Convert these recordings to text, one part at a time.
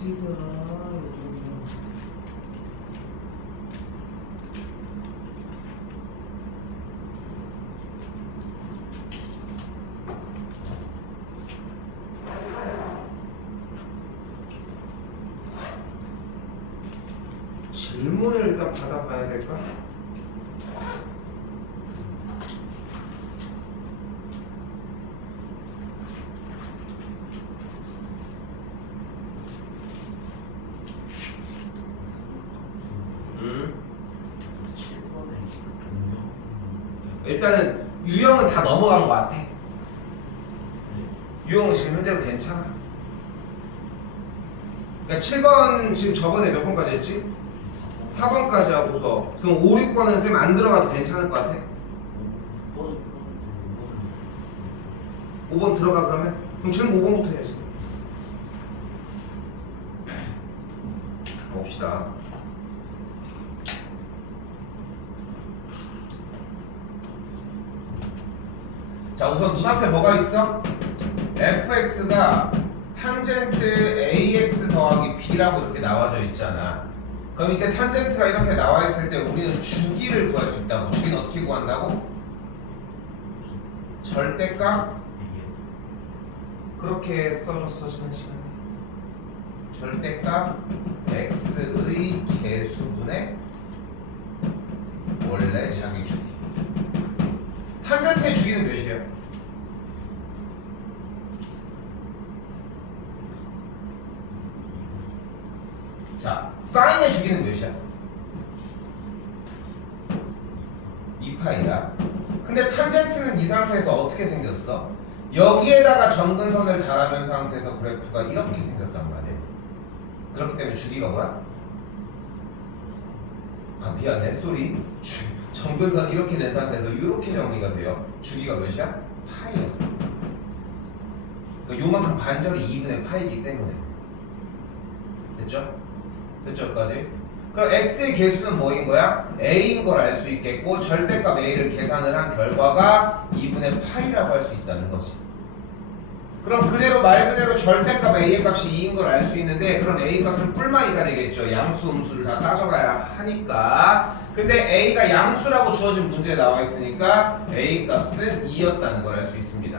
X이다. 질문을 일단 받아봐야 될까? 일단은 유형은 다 넘어간 것 같아. 유형은 지금 현재로 괜찮아. 그러니까 7번 지금 저번에 몇 번까지 했지? 4번까지 하고서 그럼 5, 6번은 쌤 안 들어가도 괜찮을 것 같아? 5번 들어가 그러면? 그럼 질문 5번부터 해야지. 봅시다. 자, 우선 눈앞에 뭐가 있어? fx가 탄젠트 ax 더하기 b라고 이렇게 나와져 있잖아. 그럼 이때 탄젠트가 이렇게 나와 있을 때 우리는 주기를 구할 수 있다고. 주기는 어떻게 구한다고? 절대값? 그렇게 써줬어 지난 시간에. 절대값 x의 개수분의 원래 자기 주기. 탄젠트의 주기는 몇이에요? 자, 사인의 주기는 몇이야? 2파이야. 근데 탄젠트는 이 상태에서 어떻게 생겼어? 여기에다가 점근선을 달아준 상태에서 그래프가 이렇게 생겼단 말이야. 그렇기 때문에 주기가 뭐야? 아 미안해 쏘리. 점근선 이렇게 낸 상태에서 이렇게 정리가 돼요. 주기가 몇이야? 파이야. 그러니까 요만큼 반절이 2분의 파이기 때문에. 됐죠? 됐죠 여기까지? 그럼 x의 개수는 뭐인 거야? a인 걸 알 수 있겠고 절대값 a를 계산을 한 결과가 2분의 파이라고 할 수 있다는 거지. 그럼 그대로 말 그대로 절대값 a의 값이 2인 걸 알 수 있는데 그럼 a 값은 뿔마이가 되겠죠. 양수 음수를 다 따져가야 하니까. 근데 a가 양수라고 주어진 문제에 나와 있으니까 a 값은 2였다는 걸 알 수 있습니다.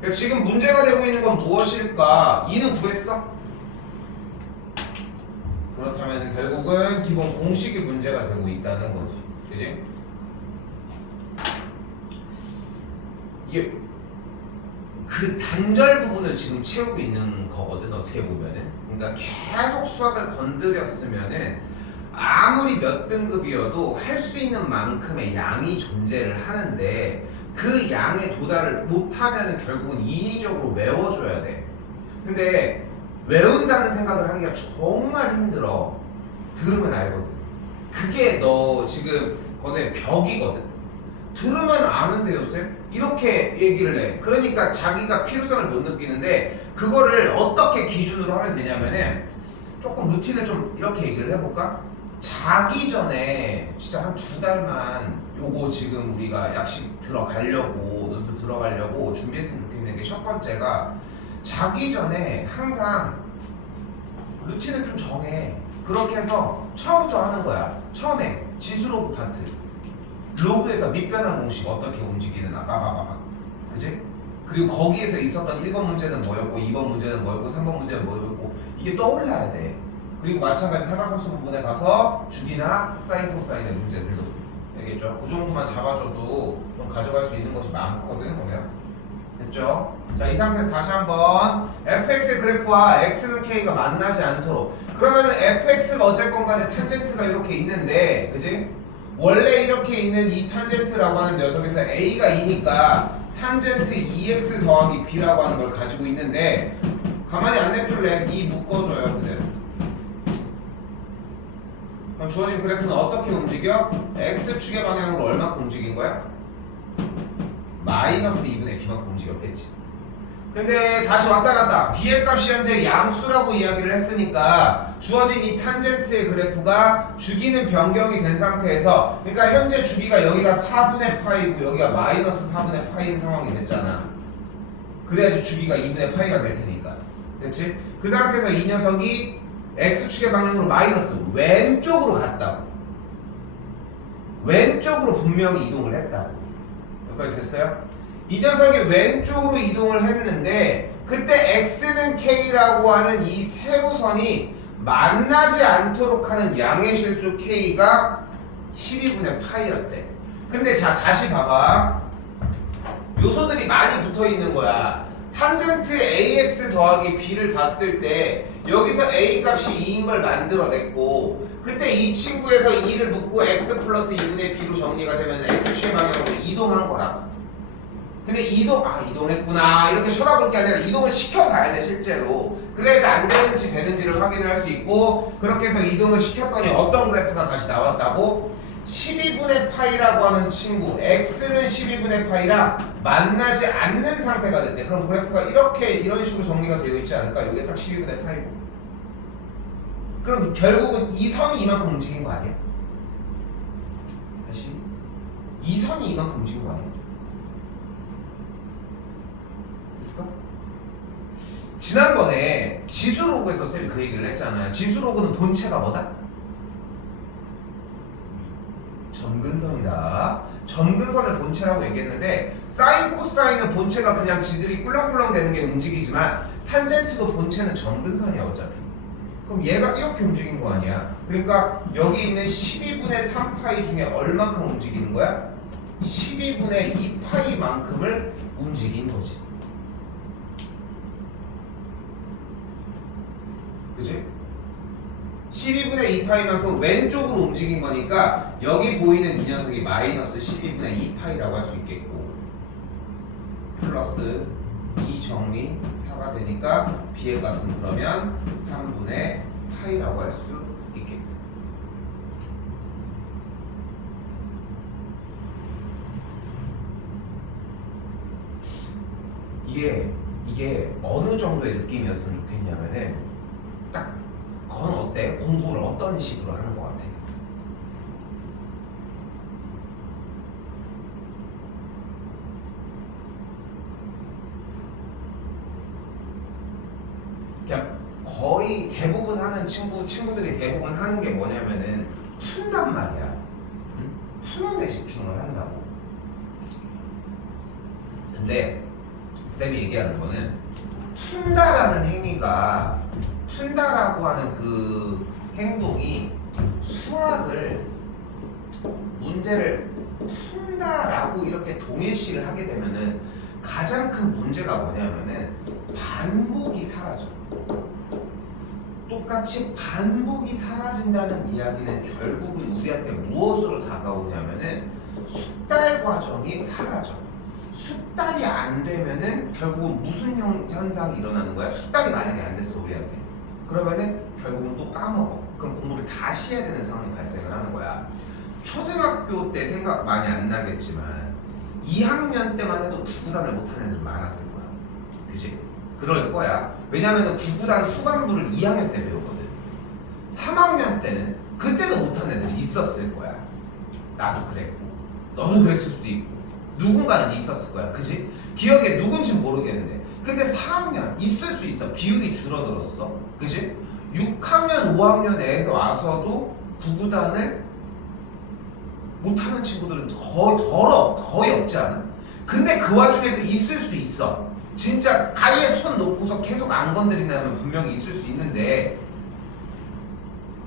그러니까 지금 문제가 되고 있는 건 무엇일까? 2는 구했어? 그렇다면 결국은 기본 공식이 문제가 되고 있다는 거지. 그지? 이게 그 단절 부분을 지금 채우고 있는 거거든 어떻게 보면은. 그러니까 계속 수학을 건드렸으면은 아무리 몇 등급이어도 할 수 있는 만큼의 양이 존재를 하는데 그 양에 도달을 못하면 결국은 인위적으로 외워줘야 돼. 근데 외운다는 생각을 하기가 정말 힘들어. 들으면 알거든. 그게 너 지금 거기에 벽이거든. 들으면 아는데요 쌤? 이렇게 얘기를 해. 그러니까 자기가 필요성을 못 느끼는데 그거를 어떻게 기준으로 하면 되냐면은 조금 루틴을 좀 이렇게 얘기를 해볼까? 자기 전에 진짜 한 2달만 요거 지금 우리가 약식 들어가려고 논술 들어가려고 준비했으면 좋겠는 게 첫 번째가 자기 전에 항상 루틴을 좀 정해. 그렇게 해서 처음부터 하는 거야. 처음에 지수로그 파트 로그에서 밑변환 공식 어떻게 움직이느냐 빠바바바 그치? 그리고 거기에서 있었던 1번 문제는 뭐였고 2번 문제는 뭐였고 3번 문제는 뭐였고 이게 떠올라야 돼. 그리고 마찬가지 삼각함수 부분에 가서 주기나 사인 코사인의 문제들도 되겠죠. 그 정도만 잡아줘도 좀 가져갈 수 있는 것이 많거든 보면. 됐죠? 자, 이 상태에서 다시 한번 fx의 그래프와 x는 k가 만나지 않도록. 그러면은 fx가 어쨌건 간에 탄젠트가 이렇게 있는데 그지? 원래 이렇게 있는 이 탄젠트라고 하는 녀석에서 a가 2니까 탄젠트 2x 더하기 b라고 하는 걸 가지고 있는데 가만히 안 냅둘래. 2 묶어줘요 그대로. 그럼 주어진 그래프는 어떻게 움직여? x축의 방향으로 얼마큼 움직인 거야? 마이너스 2분의 b만큼 움직였겠지. 근데 다시 왔다 갔다 b의 값이 현재 양수라고 이야기를 했으니까 주어진 이 탄젠트의 그래프가 주기는 변경이 된 상태에서 그러니까 현재 주기가 여기가 4분의 파이고 여기가 마이너스 4분의 파이인 상황이 됐잖아. 그래야지 주기가 2분의 파이가 될 테니까. 됐지? 그 상태에서 이 녀석이 X축의 방향으로 마이너스 왼쪽으로 갔다고. 왼쪽으로 분명히 이동을 했다고. 여기까지 됐어요? 이 녀석이 왼쪽으로 이동을 했는데 그때 X는 K라고 하는 이 세로선이 만나지 않도록 하는 양의 실수 K가 12분의 파이였대. 근데 자 다시 봐봐. 요소들이 많이 붙어 있는 거야. 탄젠트 AX 더하기 B를 봤을 때 여기서 A 값이 2인 걸 만들어냈고 그때 이 친구에서 2를 묶고 X 플러스 2분의 B로 정리가 되면 X축의 방향으로 이동한 거라. 근데 이동했구나 이렇게 쳐다볼 게 아니라 이동을 시켜가야 돼 실제로. 그래야지 안 되는지 되는지를 확인을 할 수 있고 그렇게 해서 이동을 시켰더니 어떤 그래프가 다시 나왔다고? 12분의 파이라고 하는 친구 X는 12분의 파이라 만나지 않는 상태가 됐대. 그럼 그래프가 이런 식으로 정리가 되어 있지 않을까? 이게 딱 12분의 파이고 그럼 결국은 이 선이 이만큼 움직인 거 아니야? 다시 이 선이 이만큼 움직인 거 아니야? 됐을까? 지난번에 지수로그에서 쌤이 그 얘기를 했잖아요. 지수로그는 본체가 뭐다? 점근선이다. 점근선을 본체라고 얘기했는데 사인 코사인은 본체가 그냥 지들이 꿀렁꿀렁 되는 게 움직이지만 탄젠트도 본체는 점근선이야 어차피. 그럼 얘가 이렇게 움직인 거 아니야? 그러니까 여기 있는 12분의 3파이 중에 얼만큼 움직이는 거야? 12분의 2파이만큼을 움직인 거지. 그치? 12분의 2파이만큼 왼쪽으로 움직인 거니까 여기 보이는 이 녀석이 마이너스 12분의 2파이라고 할 수 있겠고 플러스 2 정리 4가 되니까 B의 값은 그러면 3분의 파이라고 할 수 있겠고 이게 어느 정도의 느낌이었으면 좋겠냐면은 딱 건 어때? 공부를 어떤 식으로 하는 것 같아? 그냥 거의 대부분 하는 친구들이 대부분 하는 게 뭐냐면은 푼단 말이야. 응? 푸는 데 집중을 한다고. 근데 쌤이 얘기하는 거는 푼다라는 행위가 푼다라고 하는 그 행동이 수학을 문제를 푼다라고 이렇게 동일시를 하게 되면은 가장 큰 문제가 뭐냐면은 반복이 사라져. 똑같이 반복이 사라진다는 이야기는 결국은 우리한테 무엇으로 다가오냐면은 숙달 과정이 사라져. 숙달이 안 되면은 결국은 무슨 현상이 일어나는 거야? 숙달이 만약에 안 됐어 우리한테. 그러면은 결국은 또 까먹어. 그럼 공부를 다시 해야 되는 상황이 발생을 하는 거야. 초등학교 때 생각 많이 안 나겠지만 2학년 때만 해도 구구단을 못하는 애들 많았을 거야. 그치? 그럴 거야. 왜냐면은 구구단 후반부를 2학년 때 배우거든. 3학년 때는 그때도 못하는 애들이 있었을 거야. 나도 그랬고 너도 그랬을 수도 있고 누군가는 있었을 거야. 그치? 기억에 누군지 모르겠는데 근데 4학년 있을 수 있어. 비율이 줄어들었어. 그치? 6학년, 5학년에 와서도 구구단을 못하는 친구들은 거의 없지 않아? 근데 그 와중에도 있을 수 있어. 진짜 아예 손 놓고서 계속 안 건드린다면 분명히 있을 수 있는데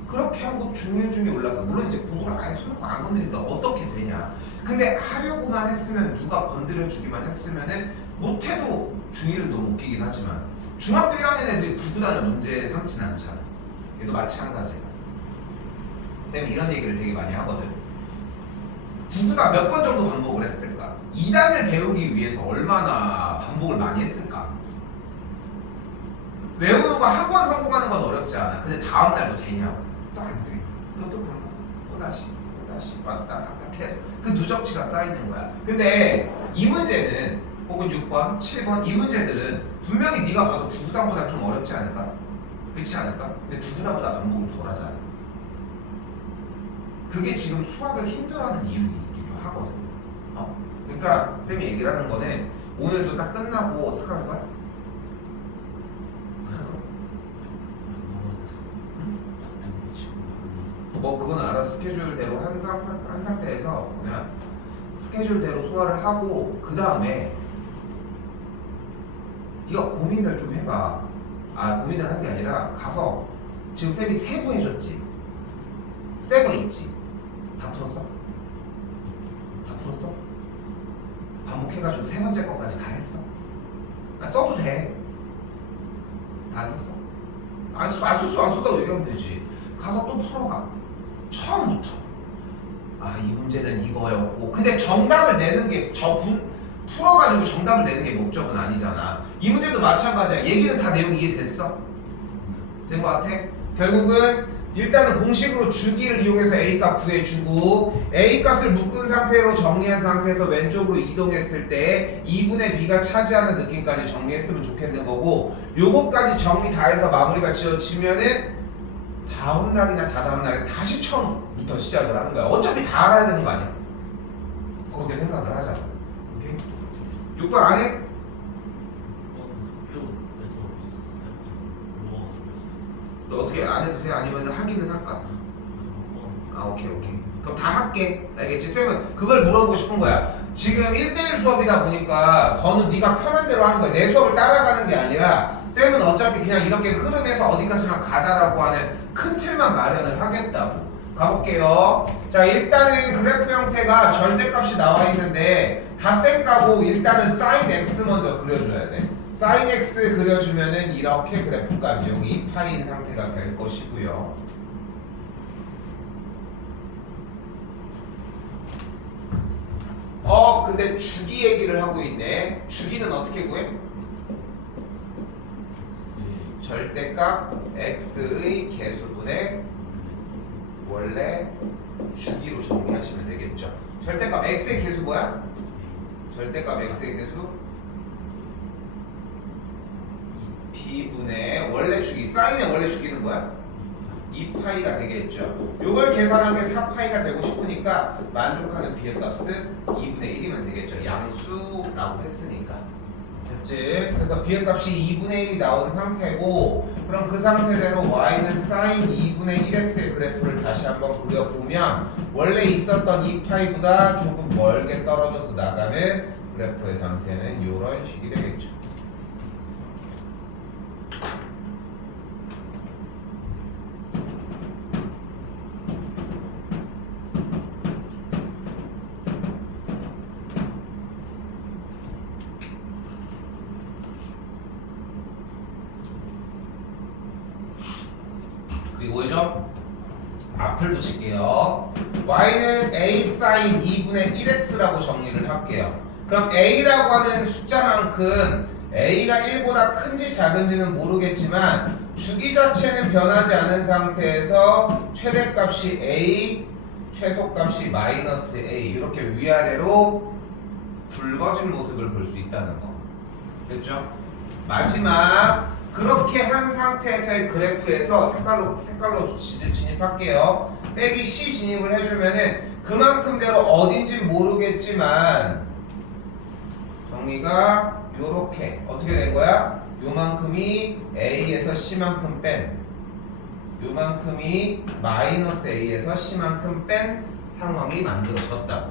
그렇게 하고 중1 올라서 물론 이제 공부를 아예 손 놓고 안 건드린다 어떻게 되냐. 근데 하려고만 했으면 누가 건드려주기만 했으면은 못해도 중1은 너무 웃기긴 하지만 중학교 1학년 애들이 구구단을 문제 삼진 않잖아. 얘도 마찬가지야. 쌤이 이런 얘기를 되게 많이 하거든. 구구단 몇 번 정도 반복을 했을까? 2단을 배우기 위해서 얼마나 반복을 많이 했을까? 외우는 거 한 번 성공하는 건 어렵지 않아. 근데 다음 날도 되냐고. 또 안 돼. 또 반복. 또 다시 왔다 갔다 계속 그 누적치가 쌓이는 거야. 근데 이 문제는 혹은 6번, 7번 이 문제들은 분명히 네가 봐도 구구단보다 좀 어렵지 않을까? 그렇지 않을까? 근데 구구단보다 반복을 덜 하잖아. 그게 지금 수학을 힘들어하는 이유이기도 하거든. 그러니까 쌤이 얘기를 하는 거는 오늘도 딱 끝나고 쓱 할 거야? 쓱 할 거야? 스케줄대로 한 상태에서 그냥 스케줄대로 소화를 하고 그 다음에 네가 고민을 좀 해봐. 고민을 한 게 아니라 가서 지금 쌤이 세부 해줬지. 새 거 있지. 다 풀었어? 다 풀었어? 반복해가지고 세 번째 거까지 다 했어? 써도 돼. 다 안 썼어? 안 썼다고 얘기하면 되지. 가서 또 풀어봐. 처음부터. 이 문제는 이거였고. 근데 정답을 내는 게 풀어가지고 정답을 내는 게 목적은 아니잖아. 이 문제도 마찬가지야. 얘기는 다 내용 이해됐어? 된 거 같아? 결국은 일단은 공식으로 주기를 이용해서 A값 구해주고 A값을 묶은 상태로 정리한 상태에서 왼쪽으로 이동했을 때 2분의 B가 차지하는 느낌까지 정리했으면 좋겠는 거고, 요거까지 정리 다 해서 마무리가 지어지면은 다음 날이나 다다음 날에 다시 처음부터 시작을 하는 거야. 어차피 다 알아야 되는 거 아니야? 그렇게 생각을 하자. 오케이? 6번 안 해? 너 어떻게 안 해도 돼? 아니면 하기는 할까? 오케이. 그럼 다 할게. 알겠지? 쌤은 그걸 물어보고 싶은 거야. 지금 1대1 수업이다 보니까 더는 네가 편한 대로 하는 거야. 내 수업을 따라가는 게 아니라 쌤은 어차피 그냥 이렇게 흐름에서 어디까지나 가자라고 하는 큰 틀만 마련을 하겠다고. 가볼게요. 자, 일단은 그래프 형태가 절대값이 나와 있는데 다 쌤 까고 일단은 sin x 먼저 그려줘야 돼. sin x 그려주면은 이렇게 그래프가 여기 파인 상태가 될 것이고요. 근데 주기 얘기를 하고 있네. 주기는 어떻게 구해? 절대값 x의 개수분의 원래 주기로 정리하시면 되겠죠. 절대값 x의 개수 뭐야? 절대값 x의 개수 b분의 원래 주기, 사인의 원래 주기는 뭐야? 2파이가 되겠죠. 요걸 계산한 게 4파이가 되고 싶으니까 만족하는 b의 값은 2분의 1이면 되겠죠. 양수라고 했으니까. 됐지? 그래서 b의 값이 2분의 1이 나온 상태고, 그럼 그 상태대로 y는 sin 2분의 1x의 그래프를 다시 한번 그려보면 원래 있었던 2파이보다 조금 멀게 떨어져서 나가는 그래프의 상태는 이런 식이 되겠죠. 그리고 뭐죠? 앞을 붙일게요. y는 a sin 2분의 1x라고 정리를 할게요. 그럼 a라고 하는 숫자만큼 a가 1보다 큰지 작은지는 모르겠지만 주기 자체는 변하지 않은 상태에서 최대값이 a, 최소값이 마이너스 a, 이렇게 위아래로 굵어진 모습을 볼 수 있다는 거. 됐죠? 마지막 그렇게 한 상태에서의 그래프에서 색깔로 진입할게요. 빼기 C 진입을 해주면은 그만큼대로 어딘지 모르겠지만 정리가 요렇게 어떻게 된 거야? 요만큼이 A에서 C만큼 뺀, 요만큼이 마이너스 A에서 C만큼 뺀 상황이 만들어졌다.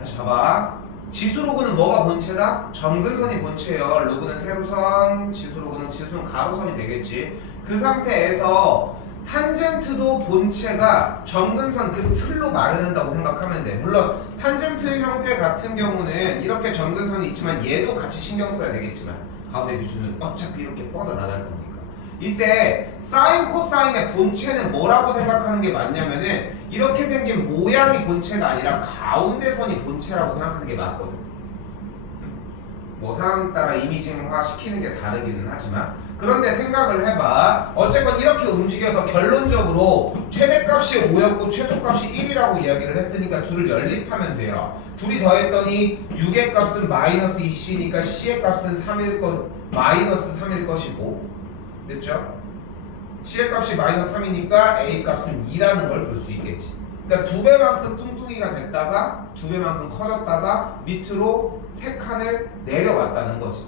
다시 봐봐. 지수로그는 뭐가 본체다? 점근선이 본체예요. 로그는 세로선, 지수는 가로선이 되겠지. 그 상태에서 탄젠트도 본체가 점근선 그 틀로 마련한다고 생각하면 돼. 물론 탄젠트 형태 같은 경우는 이렇게 점근선이 있지만 얘도 같이 신경 써야 되겠지만 가운데 기준은 어차피 이렇게 뻗어 나갈 거니까. 이때 사인 코사인의 본체는 뭐라고 생각하는 게 맞냐면은 이렇게 생긴 모양이 본체가 아니라 가운데선이 본체라고 생각하는 게 맞거든. 뭐 사람 따라 이미징화 시키는 게 다르기는 하지만, 그런데 생각을 해봐. 어쨌건 이렇게 움직여서 결론적으로 최대값이 5였고 최소값이 1이라고 이야기를 했으니까 둘을 연립하면 돼요. 둘이 더했더니 6의 값은 마이너스 2C니까 C의 값은 3일 마이너스 3일 것이고, 됐죠? C의 값이 마이너스 3이니까 A 값은 2라는 걸 볼 수 있겠지. 그러니까 2배만큼 뚱뚱이가 됐다가 2배만큼 커졌다가 밑으로 3칸을 내려왔다는 거지.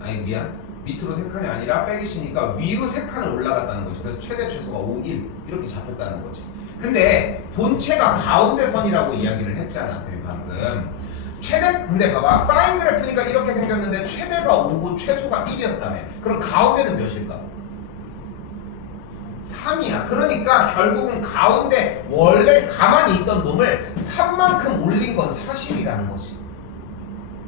아니 미안, 밑으로 3칸이 아니라 빼기 C니까 위로 3칸을 올라갔다는 거지. 그래서 최대 최소가 5, 1 이렇게 잡혔다는 거지. 근데 본체가 가운데 선이라고 이야기를 했잖아 쌤이 방금. 최대, 근데 봐봐 사인 그래프니까 이렇게 생겼는데 최대가 5고 최소가 1이었다며. 그럼 가운데는 몇일까? 3이야. 그러니까 결국은 가운데 원래 가만히 있던 놈을 3만큼 올린 건 사실이라는 거지.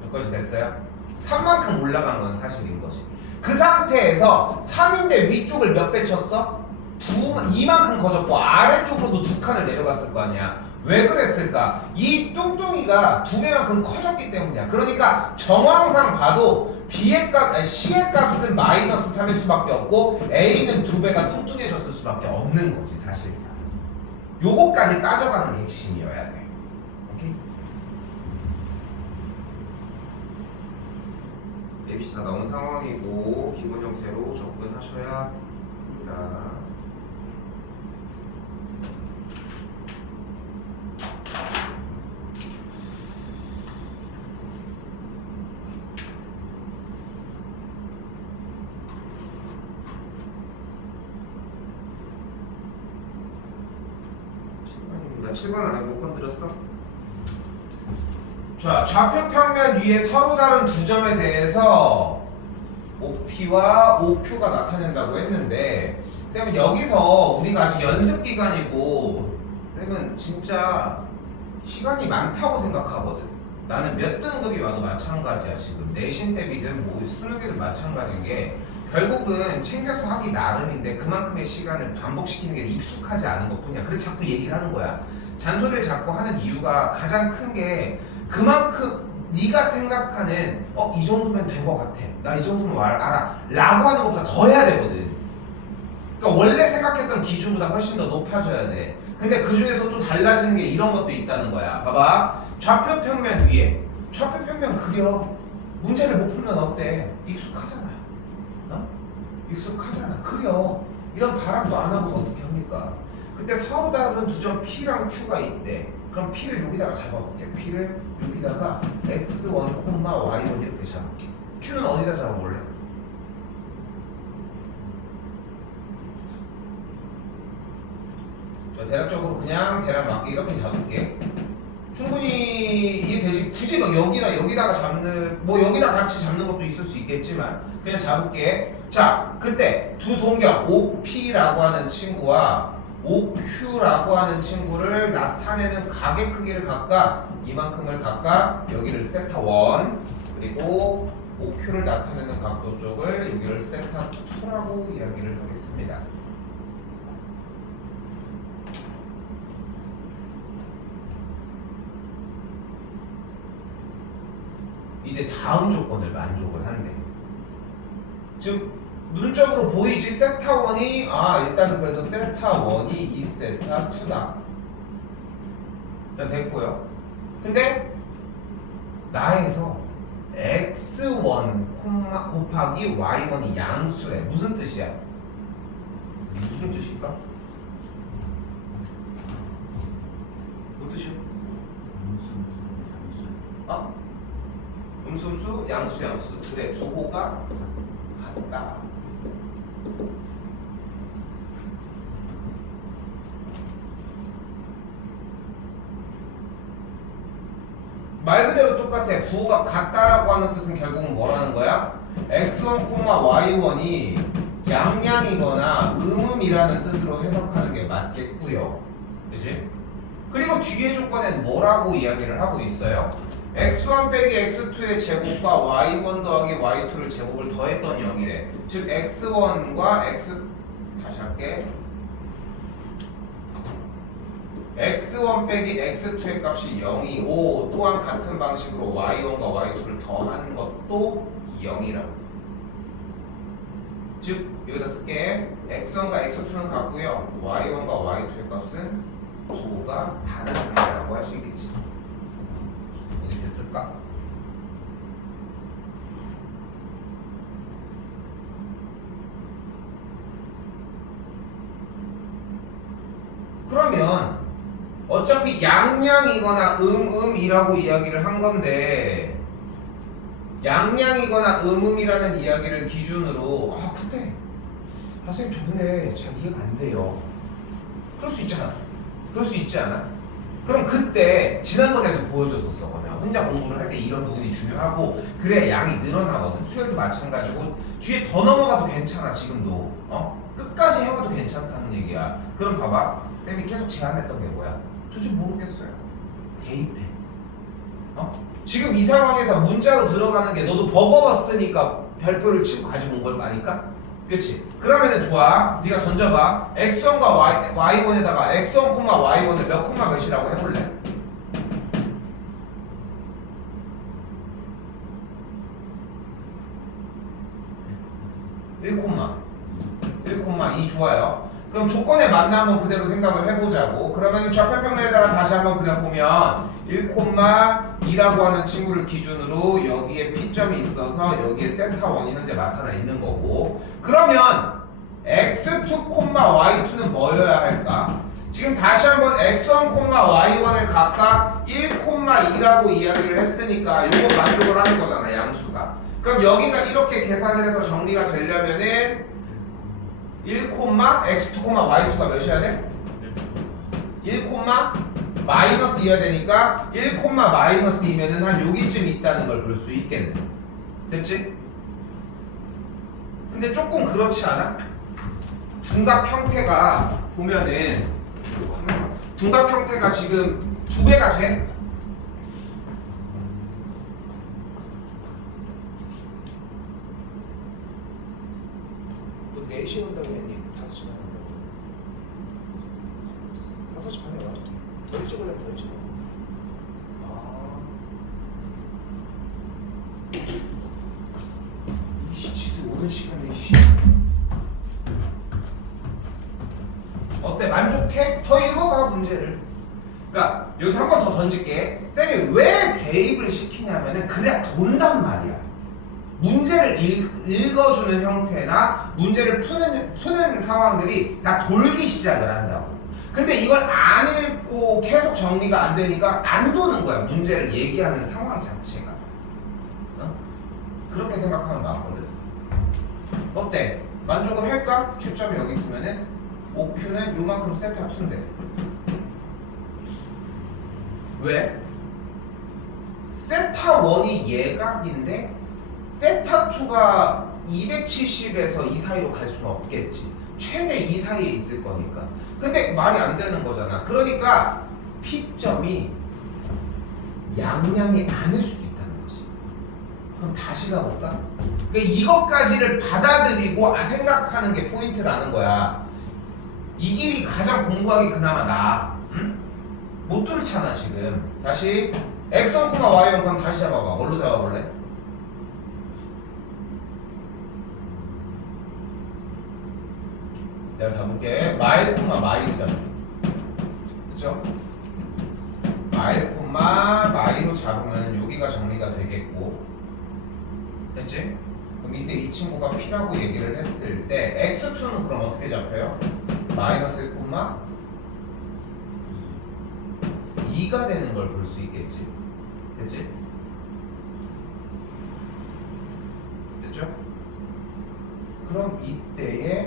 여기까지 됐어요? 3만큼 올라간 건 사실인 거지. 그 상태에서 3인데 위쪽을 몇 배 쳤어? 2만큼 커졌고 아래쪽으로도 2칸을 내려갔을 거 아니야. 왜 그랬을까? 이 뚱뚱이가 2배만큼 커졌기 때문이야. 그러니까 정황상 봐도 C의 값은 마이너스 3일 수밖에 없고 A는 2배가 뚱뚱해졌을 수밖에 없는 거지 사실상. 요거까지 따져가는 게 핵심이어야 돼. 오케이? ABC 다 나온 상황이고 기본 형태로 접근하셔야 합니다. 나 7번 아예 못 건드렸어? 자, 좌표 평면 위에 서로 다른 두 점에 대해서 OP와 OQ가 나타낸다고 했는데 그러면 여기서 우리가 아직 연습 기간이고 그러면 진짜 시간이 많다고 생각하거든. 나는 몇 등급이 와도 마찬가지야. 지금 내신 대비든 뭐 수능이든 마찬가지인 게 결국은 챙겨서 하기 나름인데 그만큼의 시간을 반복시키는 게 익숙하지 않은 것뿐이야. 그래서 자꾸 얘기를 하는 거야. 잔소리를 자꾸 하는 이유가 가장 큰 게 그만큼 네가 생각하는 이 정도면 된 것 같아. 나 이 정도면 알아. 라고 하는 것보다 더 해야 되거든. 그러니까 원래 생각했던 기준보다 훨씬 더 높아져야 돼. 근데 그 중에서 또 달라지는 게 이런 것도 있다는 거야. 봐봐. 좌표 평면 위에 좌표 평면 그려. 문제를 못 풀면 어때? 익숙하잖아. 익숙하잖아. 그려. 이런 발악도 안 하고 어떻게 합니까? 그때 서로 다른 두 점 P랑 Q가 있대. 그럼 P를 여기다가 잡아볼게. P를 여기다가 X1, Y1 이렇게 잡을게. Q는 어디다 잡아볼래? 저 대략적으로 그냥 대략 맞게 이렇게 잡을게. 충분히 이해되지? 굳이 막 여기다가 잡는 뭐 여기다 같이 잡는 것도 있을 수 있겠지만 그냥 잡을게. 자, 그때 두 동경 OP라고 하는 친구와 OQ라고 하는 친구를 나타내는 각의 크기를 각각 이만큼을 각각 여기를 세타 1 그리고 OQ를 나타내는 각도 쪽을 여기를 세타 2라고 이야기를 하겠습니다. 이제 다음 조건을 만족을 한대. 즉 눈적으로 보이지? 세타 1이 일단은 그래서 세타 1이 2세타 2다. 일단 됐고요. 근데 나에서 x1 곱하기 y1이 양수래. 무슨 뜻이야? 무슨 뜻일까? 뭔 뜻이야? 음수음수, 양수 둘의 부호가 같다. 말 그대로 똑같아. 부호가 같다라고 하는 뜻은 결국은 뭐라는 거야? x1, y1이 양양이거나 음음이라는 뜻으로 해석하는 게 맞겠고요. 그치? 그리고 뒤에 조건엔 뭐라고 이야기를 하고 있어요? x1 빼기 x2의 제곱과 y1 더하기 y2를 제곱을 더했던 0이래. 즉 x1과 다시 할게. x1 빼기 x2의 값이 0이고 또한 같은 방식으로 y1과 y2를 더한 것도 0이라고. 즉 여기다 쓸게. x1과 x2는 같고요. y1과 y2의 값은 부호가 다른 상태라고 할 수 있겠지. 이게 됐을까? 그러면 어차피 양양이거나 음음이라고 이야기를 한 건데 양양이거나 음음이라는 이야기를 기준으로 근데 선생님 저 근데 잘 이해가 안 돼요. 그럴 수 있잖아. 그럴 수 있지 않아? 그럼 그때 지난번에도 보여줬었어. 그러면 혼자 공부를 할 때 이런 부분이 중요하고 그래야 양이 늘어나거든. 수열도 마찬가지고 뒤에 더 넘어가도 괜찮아. 지금도 끝까지 해와도 괜찮다는 얘기야. 그럼 봐봐. 쌤이 계속 제안했던 게 뭐야? 도저히 모르겠어요. 대입해. 지금 이 상황에서 문자로 들어가는 게 너도 버거웠으니까 별표를 치고 가지고 온 걸 거 아닐까? 그치? 그러면은 좋아. 네가 던져봐. x1과 y1에다가 x1, y1을 몇 콤마 몇이라고 해볼래? (1, 2) 좋아요. 그럼 조건에 맞나 한번 그대로 생각을 해보자고. 그러면은 좌표평면에다가 다시 한번 그려보면 1, 2라고 하는 친구를 기준으로 여기에 P점이 있어서 여기에 센터1이 현재 나타나 있는 거고. 그러면 x2, y2는 뭐여야 할까? 지금 다시 한번 x1, y1을 각각 1, 2라고 이야기를 했으니까 요거 만족을 하는 거잖아, 양수가. 그럼 여기가 이렇게 계산을 해서 정리가 되려면은 1, x2, y2가 몇이어야 돼? 1, 마이너스 2여야 되니까 1, 마이너스 2면은 한 여기쯤 있다는 걸 볼 수 있겠네. 됐지? 근데 조금 그렇지 않아? 둔각 형태가 보면은 둔각 형태가 지금 2배가 돼? 너 4시에 온다고 했니? 5시 반에 온다고 했니? 5시 반에 와도 돼. 더 일찍 오려면 더 일찍 와. 지도 오는 시간에 어때? 만족해? 더 읽어봐 문제를. 그러니까 여기서 한 번 더 던질게. 쌤이 왜 대입을 시키냐면은 그래야 돈단 말이야. 문제를 읽어주는 형태나 문제를 푸는 상황들이 다 돌기 시작을 한다고. 근데 이걸 안 읽고 계속 정리가 안 되니까 안 도는 거야. 문제를 얘기하는 상황 자체가. 그렇게 생각하면 맞거든. 어때? 만족을 할까? Q점이 여기 있으면은 OQ는 요만큼 세타 2인데 왜? 세타 1이 예각인데 세타 2가 270에서 이 사이로 갈 수는 없겠지. 최대 이 사이에 있을 거니까. 근데 말이 안 되는 거잖아. 그러니까 P점이 양양이 아닐 수도 있다는 거지. 그럼 다시 가볼까? 그러니까 이것까지를 받아들이고 생각하는 게 포인트라는 거야. 이 길이 가장 공부하기 그나마 나아. 응? 못 뚫잖아 지금. 다시 x1, y1 그럼 다시 잡아봐. 뭘로 잡아볼래? 내가 잡을게. 마일, 마이로 잡을게. 그쵸? 마일, 마이로 잡으면 여기가 정리가 되겠고. 됐지? 그럼 이때 이 친구가 P라고 얘기를 했을 때 x2는 그럼 어떻게 잡혀요? 마이너스 1, 2가 되는 걸 볼 수 있겠지. 됐지? 됐죠? 그럼 이때에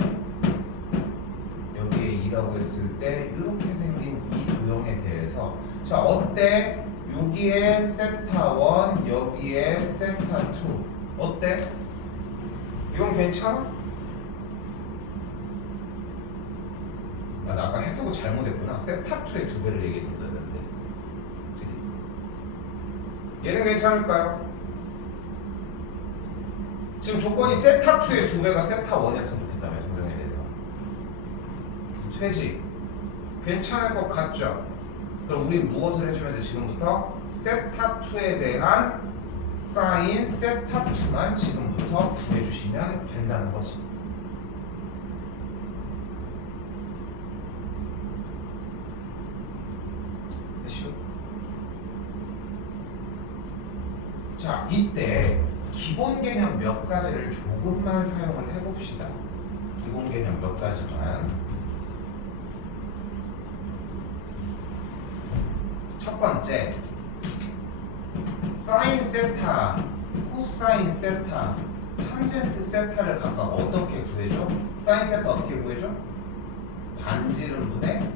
여기에 2라고 했을 때 이렇게 생긴 이 도형에 대해서 자 어때? 여기에 세타 1 여기에 세타 2 어때? 이건 괜찮아? 나 아까 해석을 잘못했구나. 세타 2의 2배를 얘기했었어야 되는데. 그치? 얘는 괜찮을까요? 지금 조건이 세타 2의 2배가 세타 1이었으면 좋겠다며 정정에 대해서. 퇴직. 괜찮을 것 같죠? 그럼 우린 무엇을 해주면 돼? 지금부터 세타 2에 대한 사인 세타 2만 지금부터 구해주시면 된다는 거지. 자, 이때 기본 개념 몇 가지를 조금만 사용을 해봅시다. 기본 개념 몇 가지만. 첫 번째, 사인 세타 코사인 세타, 탄젠트 세타를 각각 어떻게 구해줘? 사인 세타 어떻게 구해줘? 반지름분의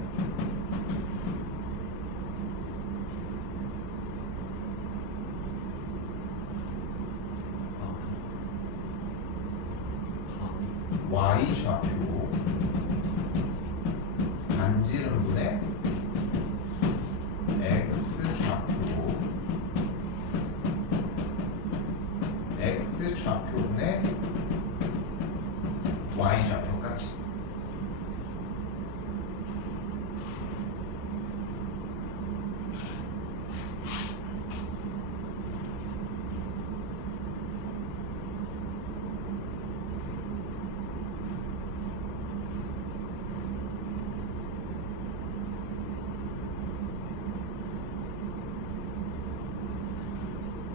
y 좌표 반지름분의 x 좌표 x 좌표분의 y 좌표까지.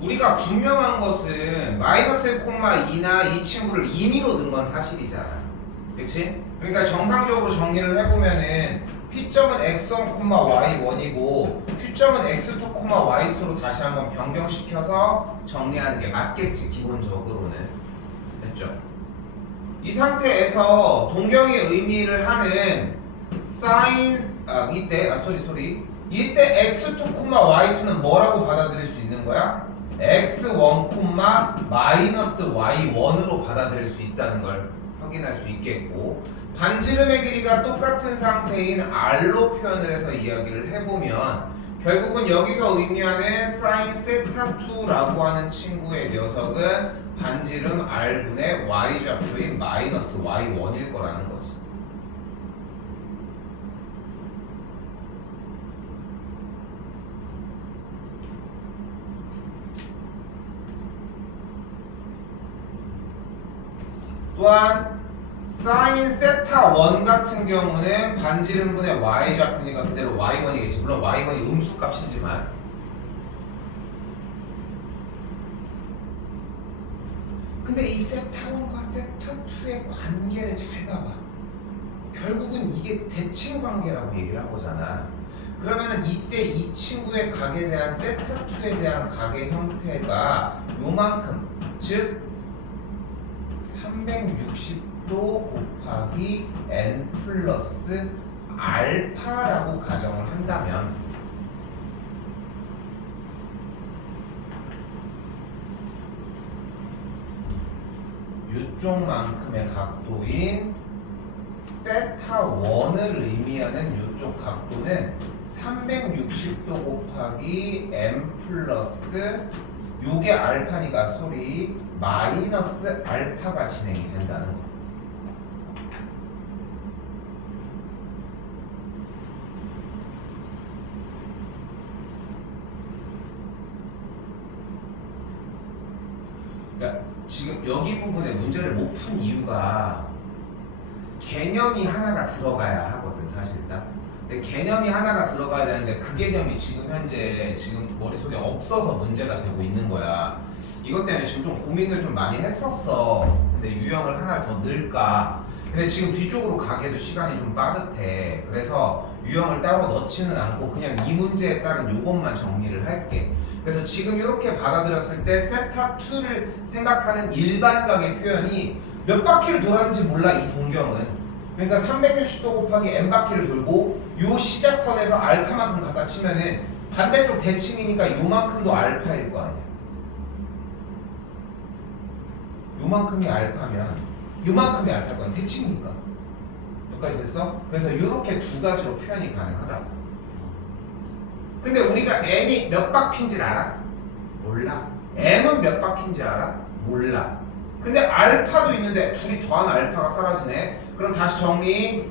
우리가 분명한 것은 마이너스 1,2나 이 친구를 임의로 넣은 건 사실이잖아. 그치? 그러니까 정상적으로 정리를 해보면은 P점은 x1, y1이고 Q점은 x2, y2로 다시 한번 변경시켜서 정리하는 게 맞겠지, 기본적으로는. 됐죠? 이 상태에서 동경의 의미를 하는 이때 x2, y2는 뭐라고 받아들일 수 있는 거야? x1, 마이너스 y1으로 받아들일 수 있다는 걸 확인할 수 있겠고, 반지름의 길이가 똑같은 상태인 r로 표현을 해서 이야기를 해보면 결국은 여기서 의미하는 sin 세타2라고 하는 친구의 녀석은 반지름 r분의 y좌표인 마이너스 y1일 거라는 거지. 또한 sin 세타 1 같은 경우는 반지름분의 y좌표니까 그대로 y1이겠지. 물론 y1이 음수값이지만. 근데 이 세타 1과 세타 2의 관계를 잘 봐봐. 결국은 이게 대칭 관계라고 얘기를 한 거잖아. 그러면은 이때 이 친구의 각에 대한 세타 2에 대한 각의 형태가 요만큼, 즉 360도 곱하기 n 플러스 알파라고 가정을 한다면 이쪽만큼의 각도인 세타 1을 의미하는 이쪽 각도는 360도 곱하기 n 플러스 요게 알파니까 마이너스 알파가 진행이 된다는 거. 그러니까 지금 여기 부분에 문제를 못 푼 이유가 개념이 하나가 들어가야 하거든, 사실상. 근데 개념이 하나가 들어가야 되는데 그 개념이 지금 현재 머릿속에 없어서 문제가 되고 있는 거야. 이것 때문에 지금 좀 고민을 좀 많이 했었어. 근데 유형을 하나 더 넣을까? 근데 지금 뒤쪽으로 가기에도 시간이 좀 빠듯해. 그래서 유형을 따로 넣지는 않고 그냥 이 문제에 따른 요것만 정리를 할게. 그래서 지금 이렇게 받아들였을 때 세타2를 생각하는 일반각의 표현이 몇 바퀴를 돌았는지 몰라, 이 동경은. 그러니까 360도 곱하기 n 바퀴를 돌고 요 시작선에서 알파만큼 갖다 치면은 반대쪽 대칭이니까 요만큼도 알파일 거 아니야. 요만큼이 알파면 요만큼이 알파일 거 아니야. 대칭이니까. 여기까지 됐어? 그래서 이렇게 두 가지로 표현이 가능하다고. 근데 우리가 n이 몇 바퀴인지 알아? 몰라. n은 몇 바퀴인지 알아? 몰라. 근데 알파도 있는데 둘이 더하면 알파가 사라지네. 그럼 다시 정리.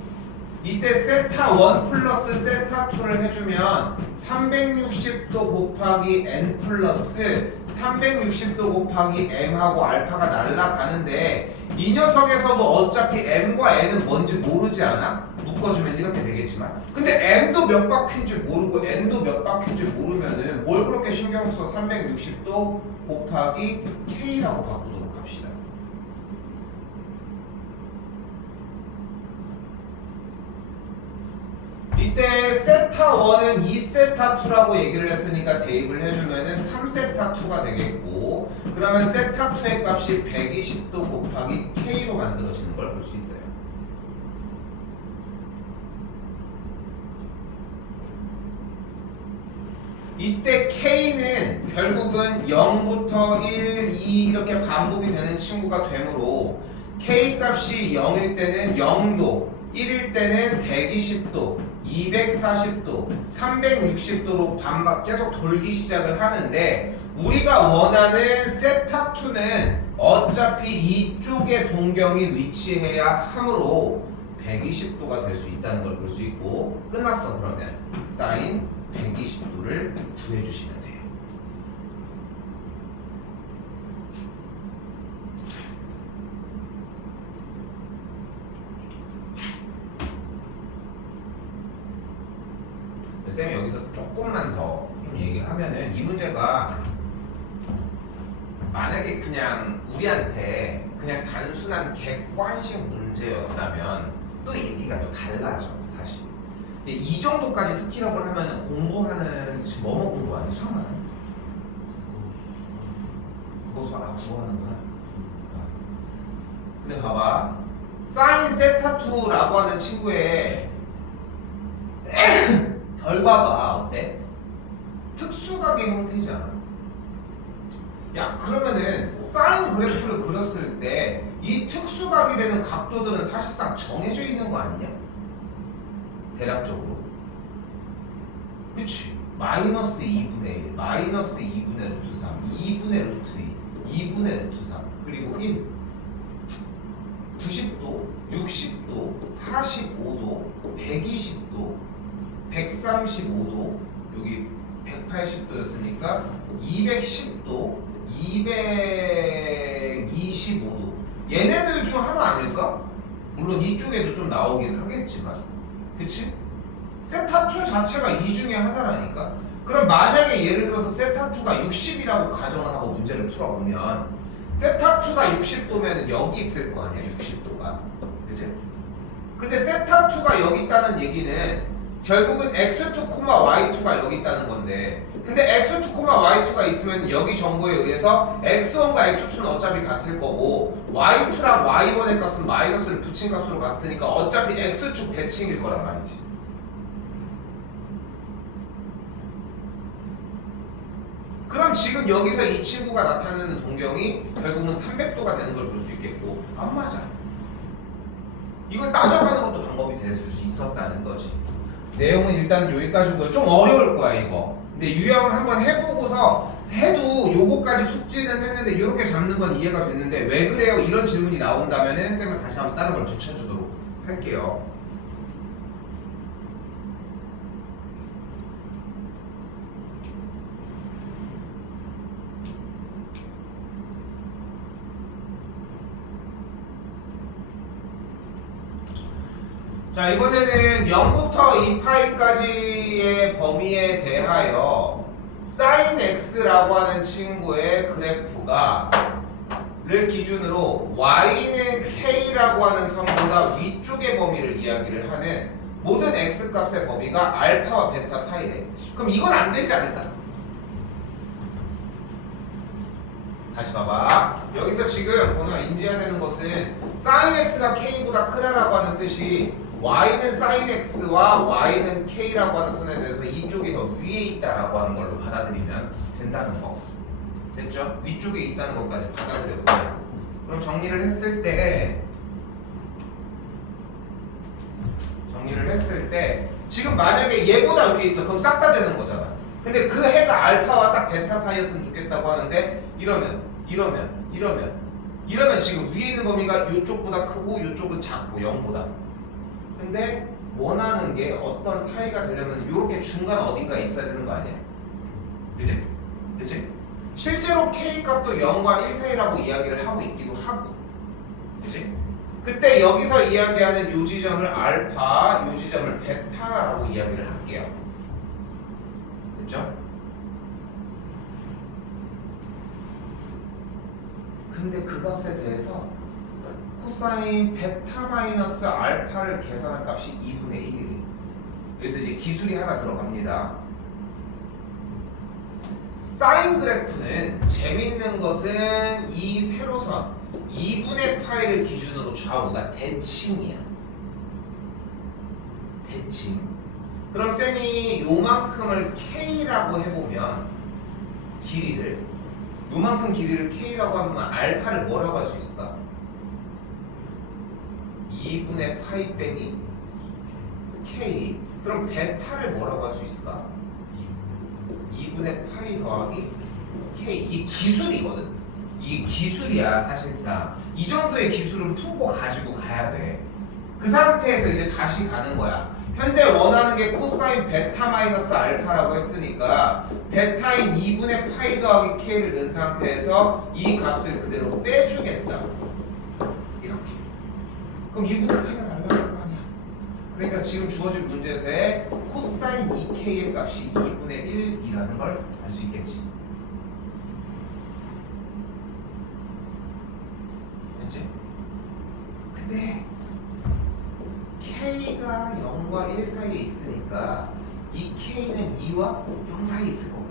이때 세타 1 플러스 세타 2를 해주면 360도 곱하기 n 플러스 360도 곱하기 m하고 알파가 날라가는데 이 녀석에서도 어차피 m과 n은 뭔지 모르지 않아? 묶어주면 이렇게 되겠지만, 근데 m도 몇 바퀴인지 모르고 n도 몇 바퀴인지 모르면은 뭘 그렇게 신경 써? 360도 곱하기 k라고 바꾸도록 합시다. 이때 세타 세타1은 2세타2라고 얘기를 했으니까 대입을 해주면은 3세타2가 되겠고, 그러면 세타2의 값이 120도 곱하기 K로 만들어지는 걸 볼 수 있어요. 이때 K는 결국은 0부터 1, 2 이렇게 반복이 되는 친구가 되므로 K 값이 0일 때는 0도, 1일 때는 120도, 240도, 360도로 계속 돌기 시작을 하는데, 우리가 원하는 세타2는 어차피 이쪽에 동경이 위치해야 하므로 120도가 될 수 있다는 걸 볼 수 있고, 끝났어. 그러면 사인 120도를 구해주시면 돼요. 쌤이 여기서 조금만 더 좀 얘기를 하면은, 이 문제가 만약에 그냥 우리한테 그냥 단순한 객관식 문제였다면 또 얘기가 좀 달라져 사실. 근데 이 정도까지 스킬업을 하면은 공부하는, 지금 뭐뭐 공부하니? 수학만 하니? 국어 수학, 국어 하는구나. 근데 봐봐, 사인 세타2라고 하는 친구의 결과가 어때? 특수각의 형태잖아. 야, 그러면은 사인 그래프를 그렸을 때 이 특수각이 되는 각도들은 사실상 정해져 있는 거 아니냐? 대략적으로. 그치? 마이너스 2분의 1, 마이너스 2분의 루트 3, 2분의 루트 2, 2분의 루트 3, 그리고 1, 90도, 60도, 45도, 120도, 135도, 여기 180도였으니까 210도, 225도. 얘네들 중 하나 아닐까? 물론 이쪽에도 좀 나오긴 하겠지만, 그치? 세타2 자체가 이 중에 하나라니까. 그럼 만약에 예를 들어서 세타2가 60이라고 가정을 하고 문제를 풀어보면, 세타2가 60도면 여기 있을 거 아니야, 60도가. 그치? 근데 세타2가 여기 있다는 얘기는 결국은 x2, y2가 여기 있다는 건데, 근데 x2, y2가 있으면 여기 정보에 의해서 x1과 x2는 어차피 같을 거고, y2랑 y1의 값은 마이너스를 붙인 값으로 같으니까 어차피 x축 대칭일 거란 말이지. 그럼 지금 여기서 이 친구가 나타내는 동경이 결국은 300도가 되는 걸 볼 수 있겠고, 안 맞아. 이걸 따져가는 것도 방법이 될 수 있었다는 거지. 내용은 일단 여기까지고요. 좀 어려울 거야 이거. 근데 유형을 한번 해보고서 해도 요거까지 숙지는 했는데 이렇게 잡는 건 이해가 됐는데 왜 그래요? 이런 질문이 나온다면은 쌤은 다시 한번 다른 걸 붙여주도록 할게요. 자, 이번에는 0부터 2파이까지의 범위에 대하여 sin x라고 하는 친구의 그래프가 를 기준으로 y는 k라고 하는 선보다 위쪽의 범위를 이야기를 하는 모든 x 값의 범위가 알파와 베타 사이래. 그럼 이건 안 되지 않을까? 다시 봐봐. 여기서 지금 오늘 인지해야 되는 것은 sin x가 k보다 크다라고 하는 뜻이 y는 sin x와 y는 k라고 하는 선에 대해서 이쪽이 더 위에 있다라고 하는 걸로 받아들이면 된다는 거. 됐죠? 위쪽에 있다는 것까지 받아들였고요. 그럼 정리를 했을 때 지금 만약에 얘보다 위에 있어. 그럼 싹 다 되는 거잖아. 근데 그 해가 알파와 딱 베타 사이였으면 좋겠다고 하는데 이러면 지금 위에 있는 범위가 이쪽보다 크고 이쪽은 작고 0보다. 근데 원하는 게 어떤 사이가 되려면 이렇게 중간 어딘가에 있어야 되는 거 아니야? 그치? 실제로 K 값도 0과 1 사이라고 이야기를 하고 있기도 하고, 그치? 그때 여기서 이야기하는 요 지점을 알파, 요 지점을 베타라고 이야기를 할게요. 됐죠? 근데 그 값에 대해서 코사인 베타 마이너스 알파를 계산한 값이 2분의 1이래. 여기서 이제 기술이 하나 들어갑니다. 사인 그래프는 재밌는 것은 이 세로선 2분의 파이를 기준으로 좌우가 대칭이야. 대칭. 그럼 쌤이 요만큼을 K라고 해보면 길이를 요만큼 길이를 K라고 하면 알파를 뭐라고 할 수 있을까? 2분의 파이 빼기 K. 그럼 베타를 뭐라고 할 수 있을까? 2분의 파이 더하기 K. 이 기술이거든. 이게 기술이야 사실상. 이 정도의 기술은 풀고 가지고 가야 돼. 그 상태에서 이제 다시 가는 거야. 현재 원하는 게 코사인 베타 마이너스 알파라고 했으니까 베타인 2분의 파이 더하기 K를 넣은 상태에서 이 값을 그대로 빼주겠다. 이렇게. 그럼 2분의 파이가 날라갈 거 아니야. 그러니까 지금 주어진 문제에서의 코사인 2K의 값이 2분의 1이라는 걸 알 수 있겠지. 됐지? 근데 K가 0과 1 사이에 있으니까 이 K는 2와 0 사이에 있을 거고,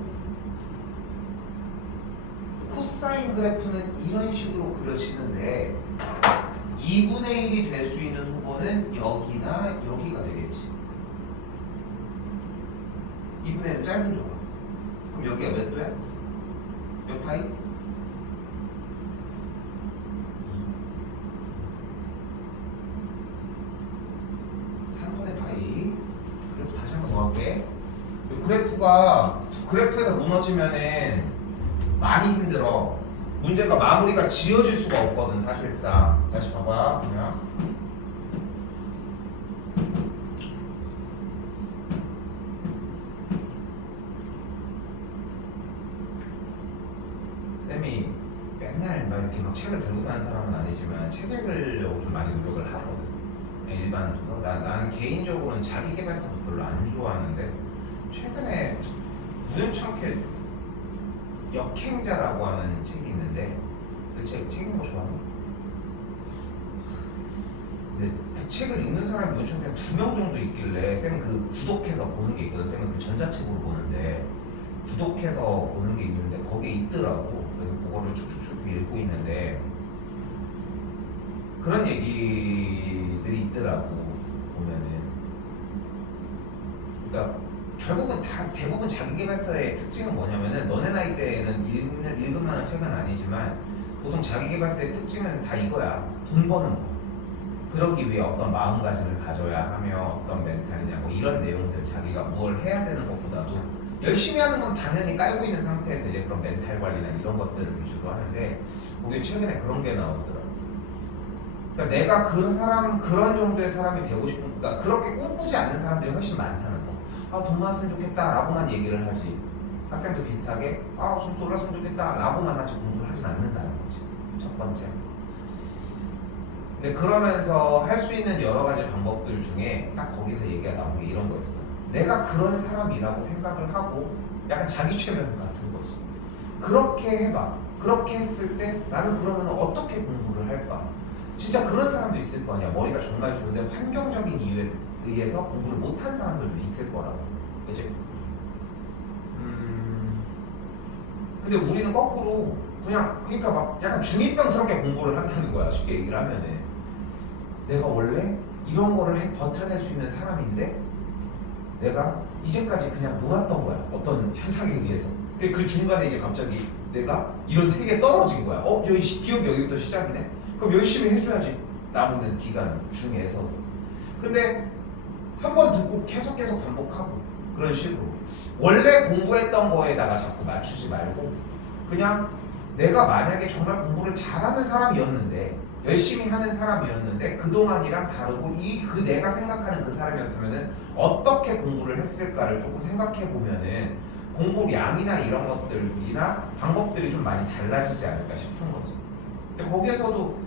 코사인 그래프는 이런 식으로 그려지는데 2분의 1이 될 수 있는 후보는 여기나 여기가 되겠지. 2분의 1은 짧은 조각. 그럼 여기가 몇 도야? 몇 파이? 3분의 파이. 그래프 다시 한번 더 할게. 그래프에서 무너지면은 많이 힘들어. 문제가 마무리가 지어질 수가 없거든 사실상. 다시 봐봐 그냥. 쌤이 맨날 막 이렇게 막 책을 들고 사는 사람은 아니지만 책 읽으려고 좀 많이 노력을 하거든. 일반 나는 개인적으로는 자기 개발서도 별로 안 좋아하는데 최근에 우연찮게 역행자라고 하는 책이 있는데 그 책 읽는 거 좋아하니? 근데 그 책을 읽는 사람이 우연찮게 한 2명 정도 있길래 쌤은 그 구독해서 보는 게 있거든. 쌤은 그 전자책으로 보는데 구독해서 보는 게 있는데 거기에 있더라고. 그래서 그거를 쭉쭉쭉 읽고 있는데 그런 얘기들이 있더라고 보면은. 그러니까 결국은 다 대부분 자기계발서의 특징은 뭐냐면은 너네 나이 때는 읽을 만한 책은 아니지만 보통 자기계발서의 특징은 다 이거야. 돈 버는 거. 그러기 위해 어떤 마음가짐을 가져야 하며 어떤 멘탈이냐 뭐 이런 내용들, 자기가 뭘 해야 되는 것보다도 열심히 하는 건 당연히 깔고 있는 상태에서 이제 그런 멘탈 관리나 이런 것들을 위주로 하는데 거기 최근에 그런 게 나오더라고. 그러니까 내가 그런 정도의 사람이 되고 싶은, 그러니까 그렇게 꿈꾸지 않는 사람들이 훨씬 많다는 거. 아, 돈 많았으면 좋겠다 라고만 얘기를 하지. 학생도 비슷하게 좀 쏠랐으면 좋겠다 라고만 하지 공부를 하진 않는다는 거지. 첫 번째. 근데 그러면서 할 수 있는 여러 가지 방법들 중에 딱 거기서 얘기가 나온 게 이런 거였어. 내가 그런 사람이라고 생각을 하고 약간 자기 최면 같은 거지. 그렇게 해봐. 그렇게 했을 때 나는 그러면 어떻게 공부를 할까? 진짜 그런 사람도 있을 거 아니야. 머리가 정말 좋은데 환경적인 이유에 의해서 공부를 못한 사람들도 있을 거라고. 그치? 근데 우리는 거꾸로 그러니까 막 약간 중2병스럽게 공부를 한다는 거야. 쉽게 얘기를 하면은 내가 원래 이런 거를 버텨낼 수 있는 사람인데 내가 이제까지 그냥 놀았던 거야. 어떤 현상에 의해서. 그 중간에 이제 갑자기 내가 이런 세계에 떨어진 거야. 기억이 여기부터 시작이네? 그럼 열심히 해줘야지. 남은 기간 중에서도. 근데 한 번 듣고 계속 반복하고 그런 식으로 원래 공부했던 거에다가 자꾸 맞추지 말고 그냥 내가 만약에 정말 공부를 잘하는 사람이었는데 열심히 하는 사람이었는데 그동안이랑 다르고 그 내가 생각하는 그 사람이었으면은 어떻게 공부를 했을까를 조금 생각해 보면은 공부량이나 이런 것들이나 방법들이 좀 많이 달라지지 않을까 싶은 거지. 근데 거기에서도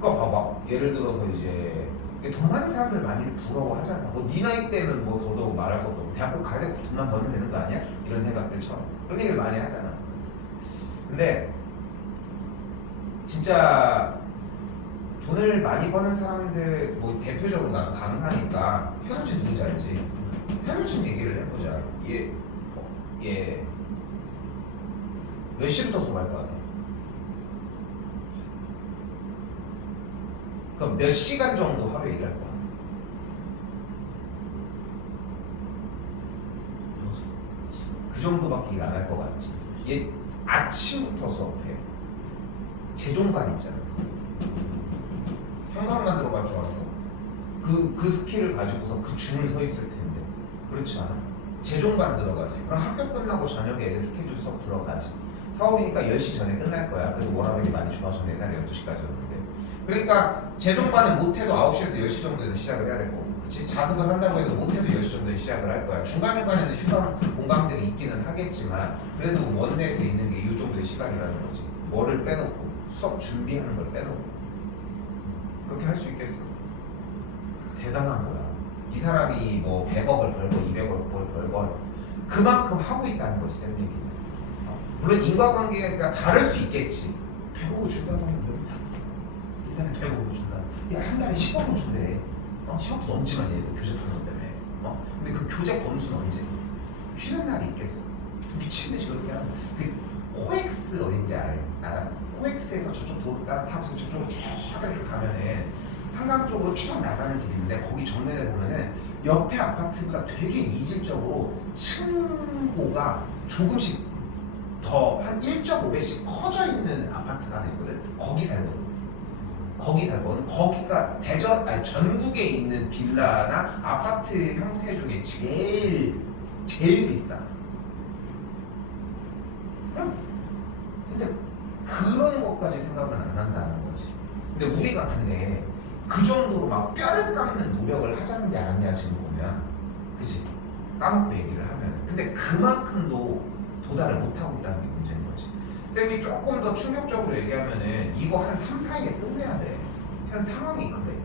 그러니까 봐봐. 예를 들어서 이제 돈 많은 사람들 많이 부러워하잖아. 뭐 네 나이 때는 뭐 더더욱 말할 것도 없고 대학교 가야 되고 돈만 벌면 되는 거 아니야? 이런 생각들처럼 그런 얘기를 많이 하잖아. 근데 진짜 돈을 많이 버는 사람들 뭐 대표적으로 나도 강사니까 현우씨 누군지 알지? 한우씩 얘기를 해보자. 얘 몇 시부터 수업할 것 같아? 그럼 몇 시간 정도 하루에 일할 것 같아? 그 정도밖에 일 안 할 것 같지. 얘 아침부터 수업해. 재종반 있잖아. 형광만 들어갈 줄 알았어. 그 스킬을 가지고서 그 줄을 서 있을 텐데. 그렇지 않아? 재종반 들어가지. 그럼 학교 끝나고 저녁에 애들 스케줄 수업 들어가지. 서울이니까 10시 전에 끝날 거야. 그래도 워라밸이 많이 좋아서 옛날에 12시까지였는데. 그러니까 재종반은 못해도 9시에서 10시 정도에서 시작을 해야 될 거고. 그치? 자습을 한다고 해도 못해도 10시 정도에 시작을 할 거야. 중간중간에는 휴강 공강들이 있기는 하겠지만 그래도 원내에서 있는 게 이 정도의 시간이라는 거지. 뭐를 빼놓고 수업 준비하는 걸 빼놓고 그렇게 할 수 있겠어? 대단한 거야. 이 사람이 뭐 100억을 벌고 200억을 벌건 그만큼 하고 있다는 거지. 쌤 얘기는. 물론 인과관계가 다를 수 있겠지. 100억을 준다고 하면 왜 못하겠어? 1년에 100억을 준다. 야, 한 달에 10억을 준대. 10억 넘지만 얘도 교재 파는 때문에. 근데 그 교재 건수는 언제? 쉬는 날이 있겠어. 미친듯이 그렇게 하는. 그 코엑스 어딘지 알아? 코엑스에서 저쪽 도로 따라 타고서 저쪽으로 쭉 이렇게 가면은 한강 쪽으로 쭉 나가는 길이 있는데 거기 정면에 보면은 옆에 아파트가 되게 이질적으로 층고가 조금씩 더 한 1.5배씩 커져 있는 아파트가 하나 있거든. 거기 살거든. 거기가 전국에 있는 빌라나 아파트 형태 중에 제일 비싸. 근데 그런 것까지 생각은 안 한다는 거지. 근데 우리 같은데 그 정도로 막 뼈를 깎는 노력을 하자는 게 아니야 지금 보면. 그치? 까놓고 얘기를 하면. 근데 그만큼도 도달을 못하고 있다는 게 문제인 거지. 쌤이 조금 더 충격적으로 얘기하면은 이거 한 3, 4일에 끝내야 돼. 현 상황이 그래.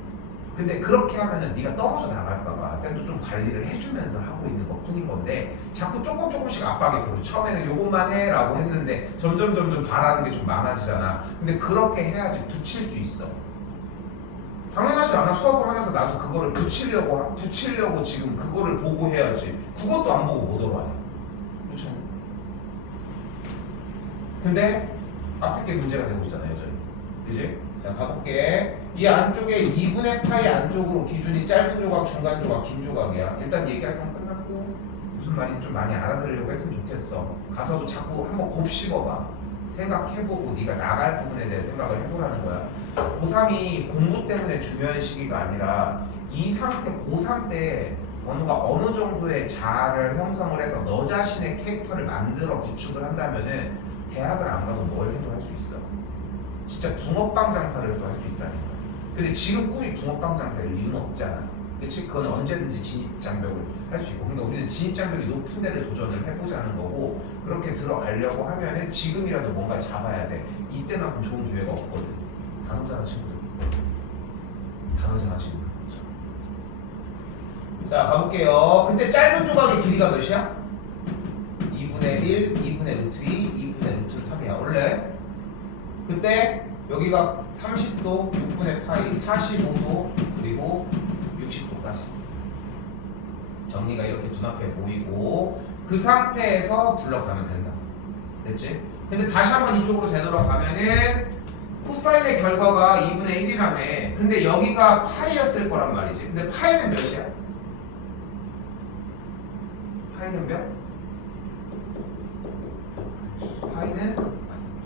근데 그렇게 하면은 네가 떨어져 나갈까봐 쌤도 좀 관리를 해주면서 하고 있는 것 뿐인 건데 자꾸 조금씩 압박이 들어. 처음에는 요것만 해라고 했는데 점점 바라는 게 좀 많아지잖아. 근데 그렇게 해야지 붙일 수 있어. 당연하지 않아. 수업을 하면서 나도 그거를 붙이려고 지금 그거를 보고 해야지. 그것도 안 보고 못 들어가냐. 그렇죠? 근데 앞에 게 문제가 되고 있잖아 여전히. 그지? 자 가볼게. 이 안쪽에 2분의 파이 안쪽으로 기준이 짧은 조각, 중간 조각, 긴 조각이야. 일단 얘기할 건 끝났고 무슨 말인지 좀 많이 알아들으려고 했으면 좋겠어. 가서도 자꾸 한번 곱씹어봐. 생각해보고 네가 나갈 부분에 대해 생각을 해보라는 거야. 고3이 공부 때문에 중요한 시기가 아니라 이 상태, 고3 때 번호가 어느 정도의 자아를 형성을 해서 너 자신의 캐릭터를 만들어 구축을 한다면은 대학을 안 가도 뭘 해도 할 수 있어. 진짜 붕어빵 장사를 해도 할 수 있다니까. 근데 지금 꿈이 붕어빵 장사일 이유는 없잖아. 그치? 그건 언제든지 진입장벽을 할 수 있고. 그러니까 우리는 진입장벽이 높은 데를 도전을 해보자는 거고, 그렇게 들어가려고 하면은 지금이라도 뭔가 잡아야 돼. 이때만큼 좋은 기회가 없거든. 간호사나 친구들. 자, 가볼게요. 근데 짧은 조각의 길이가 몇이야? 2분의 1, 2분의 루트 2, 2분의 루트 3이야. 원래 그때 여기가 30도, 6분의 파이, 45도, 그리고 60도까지 정리가 이렇게 눈앞에 보이고 그 상태에서 불러가면 된다. 됐지? 근데 다시 한번 이쪽으로 되돌아가면은 코사인의 결과가 2분의 1이라며. 근데 여기가 파이였을 거란 말이지. 근데 파이는 몇이야? 파이는 몇? 파이는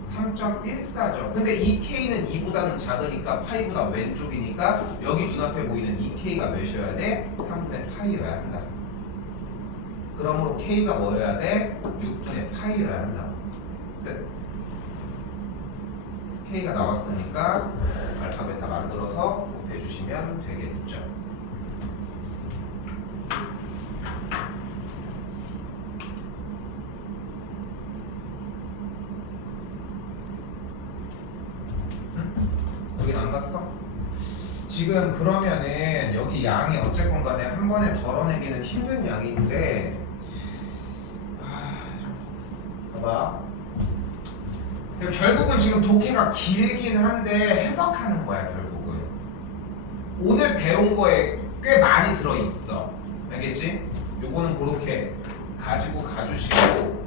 3.14죠. 근데 이 K는 2보다는 작으니까 파이보다 왼쪽이니까 여기 눈앞에 보이는 이 K가 몇이어야 돼? 3분의 파이여야 한다. 그러므로 K가 뭐여야 돼? 6분의 파이여야 한다. 끝. K가 나왔으니까 알파 베타 만들어서 곱해주시면 되겠죠. 여긴 안 갔어? 지금 그러면은 여기 양이 어쨌건 간에 한 번에 덜어내기는 힘든 양인데 봐봐. 결국은 지금 독해가 길긴 한데 해석하는 거야. 결국은 오늘 배운 거에 꽤 많이 들어있어. 알겠지? 요거는 그렇게 가지고 가주시고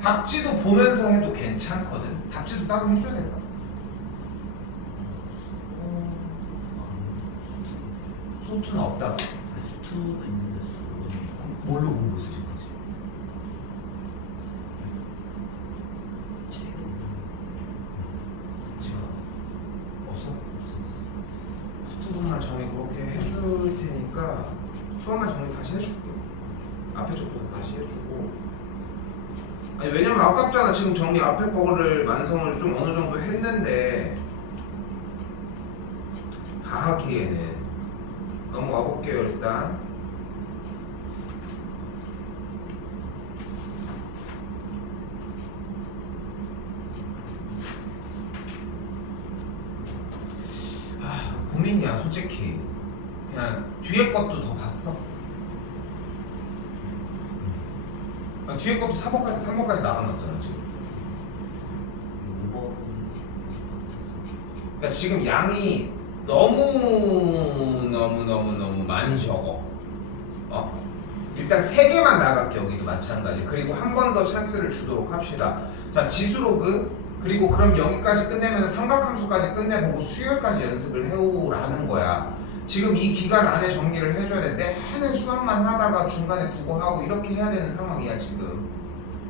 답지도 보면서 해도 괜찮거든. 답지도 따로 해줘야 된다. 수투는 없다고. 수투도 있는데 수는 그럼 뭘로 공부했어 지금까지? 책은 지금 없어? 수투 부분만 정리 그렇게 해줄 테니까 수학만 정리 다시 해줄게. 앞에 쪽부터 다시 해주고. 아니 왜냐면 아깝잖아. 지금 정리 앞에 거를 완성을 좀 어느 정도 했는데 다 하기에는 넘어가 볼게요 일단. 고민이야 솔직히. 그냥 뒤에 것도 더 봤어? 뒤에 것도 3번까지 나눠놨잖아 지금. 5번 그러니까 지금 양이 너무 많이 적어. 일단 3개만 나갈게. 여기도 마찬가지. 그리고 한 번 더 찬스를 주도록 합시다. 자, 지수로그. 그리고 그럼 여기까지 끝내면 삼각함수까지 끝내보고 수열까지 연습을 해오라는 거야. 지금 이 기간 안에 정리를 해줘야 돼. 내내 수학만 하다가 중간에 국어하고 이렇게 해야 되는 상황이야 지금.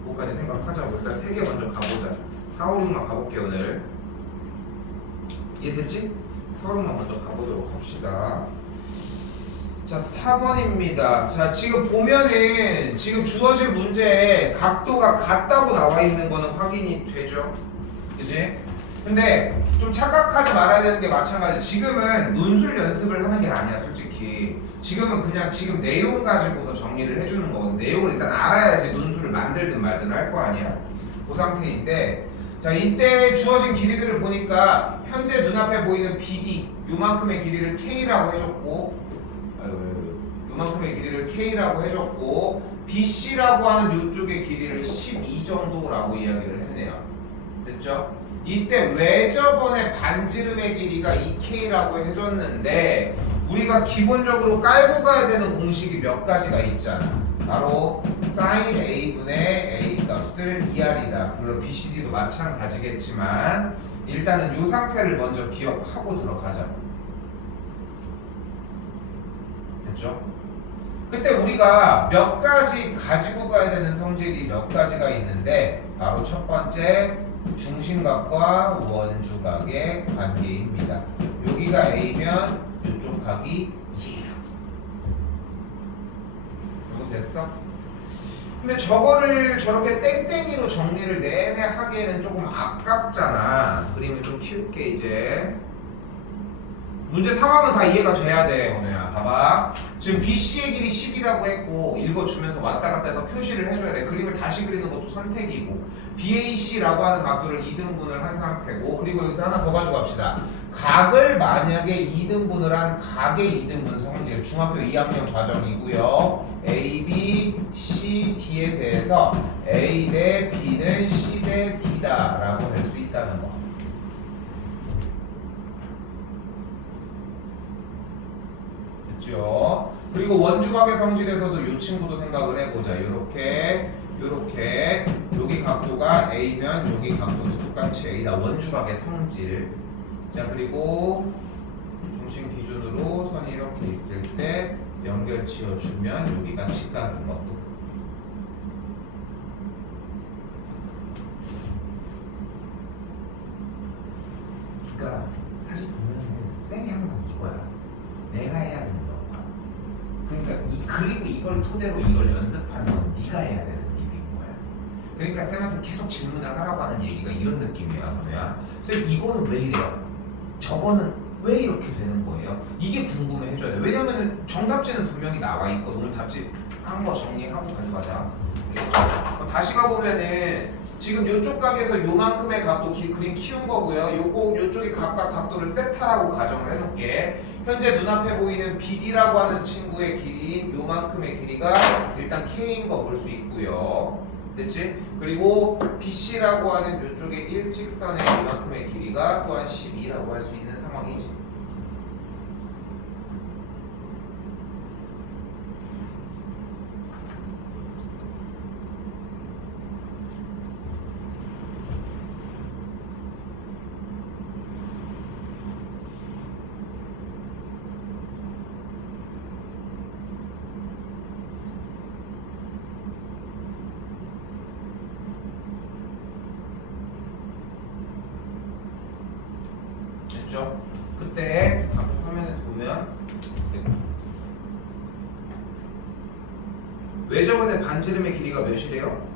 그거까지 생각하자고. 일단 3개 먼저 가보자. 4, 5, 6만 가볼게 오늘. 이해됐지? 4, 5, 6만 먼저 가보도록 합시다. 자, 4번입니다. 자, 지금 보면은 지금 주어진 문제에 각도가 같다고 나와 있는 거는 확인이 되죠? 그지? 근데 좀 착각하지 말아야 되는 게 마찬가지. 지금은 논술 연습을 하는 게 아니야, 솔직히. 지금은 그냥 지금 내용 가지고서 정리를 해주는 거고, 내용을 일단 알아야지 논술을 만들든 말든 할 거 아니야. 그 상태인데, 자, 이때 주어진 길이들을 보니까 현재 눈앞에 보이는 BD, 요만큼의 길이를 K라고 해줬고, 요만큼의 길이를 K라고 해줬고, BC라고 하는 요쪽의 길이를 12 정도라고 이야기를 했네요. 됐죠? 이때 왜 저번에 반지름의 길이가 2K라고 해줬는데 우리가 기본적으로 깔고 가야 되는 공식이 몇 가지가 있잖아. 바로 sin A분의 A 값을 2R이다. 물론 BCD도 마찬가지겠지만 일단은 이 상태를 먼저 기억하고 들어가자고. 됐죠? 그때 우리가 몇 가지 가지고 가야 되는 성질이 몇 가지가 있는데 바로 첫 번째 중심각과 원주각의 관계입니다. 여기가 A면 이쪽 각이 2라고. 이거 됐어? 근데 저거를 저렇게 땡땡이로 정리를 내내 하기에는 조금 아깝잖아. 그림을 좀 키울게 이제. 문제 상황은 다 이해가 돼야 돼, 오늘야. 봐봐. 지금 BC의 길이 10이라고 했고 읽어주면서 왔다 갔다 해서 표시를 해줘야 돼. 그림을 다시 그리는 것도 선택이고 BAC라고 하는 각도를 2등분을 한 상태고 그리고 여기서 하나 더 가지고 갑시다. 각을 만약에 2등분을 한 각의 2등분 성질 중학교 2학년 과정이고요. A, B, C, D에 대해서 A 대 B는 C 대 D다 라고 할 수 있다는 거. 됐죠? 그리고 원주각의 성질에서도 이 친구도 생각을 해보자. 요렇게 여기 각도가 A면 여기 각도도 똑같이 A다. 원주각의 성질. 자, 그리고 중심 기준으로 선이 이렇게 있을 때 연결 지어주면 여기가 직각인 것도. 그러니까 사실 보면은 쌤이 하는 건 이거야. 내가 해야 되는 거야. 그러니까 그리고 이걸 토대로 이걸 연습하는 건 네가 해야 되는 일인 거야. 그러니까 쌤한테 계속 질문을 하라고 하는 얘기가 이런 느낌이야. 뭐야? 쌤 이거는 왜 이래요? 저거는 왜 이렇게 되는 거예요? 이게 궁금해 해줘야 돼. 왜냐면은 정답지는 분명히 나와 있거든. 오늘 답지 한 거 정리하고 가져가자. 그럼 다시 가보면은 지금 요쪽 각에서 요만큼의 각도 그림 키운 거고요. 요쪽에 각각 각도를 세타라고 가정을 해놓을게. 현재 눈앞에 보이는 BD라고 하는 친구의 길이인 요만큼의 길이가 일단 K인 거 볼 수 있고요. 됐지? 그리고 BC라고 하는 이쪽의 일직선의 이만큼의 길이가 또한 12라고 할 수 있는 상황이지. 됐죠? 그때 앞에 화면에서 보면 외접원의 반지름의 길이가 몇이래요?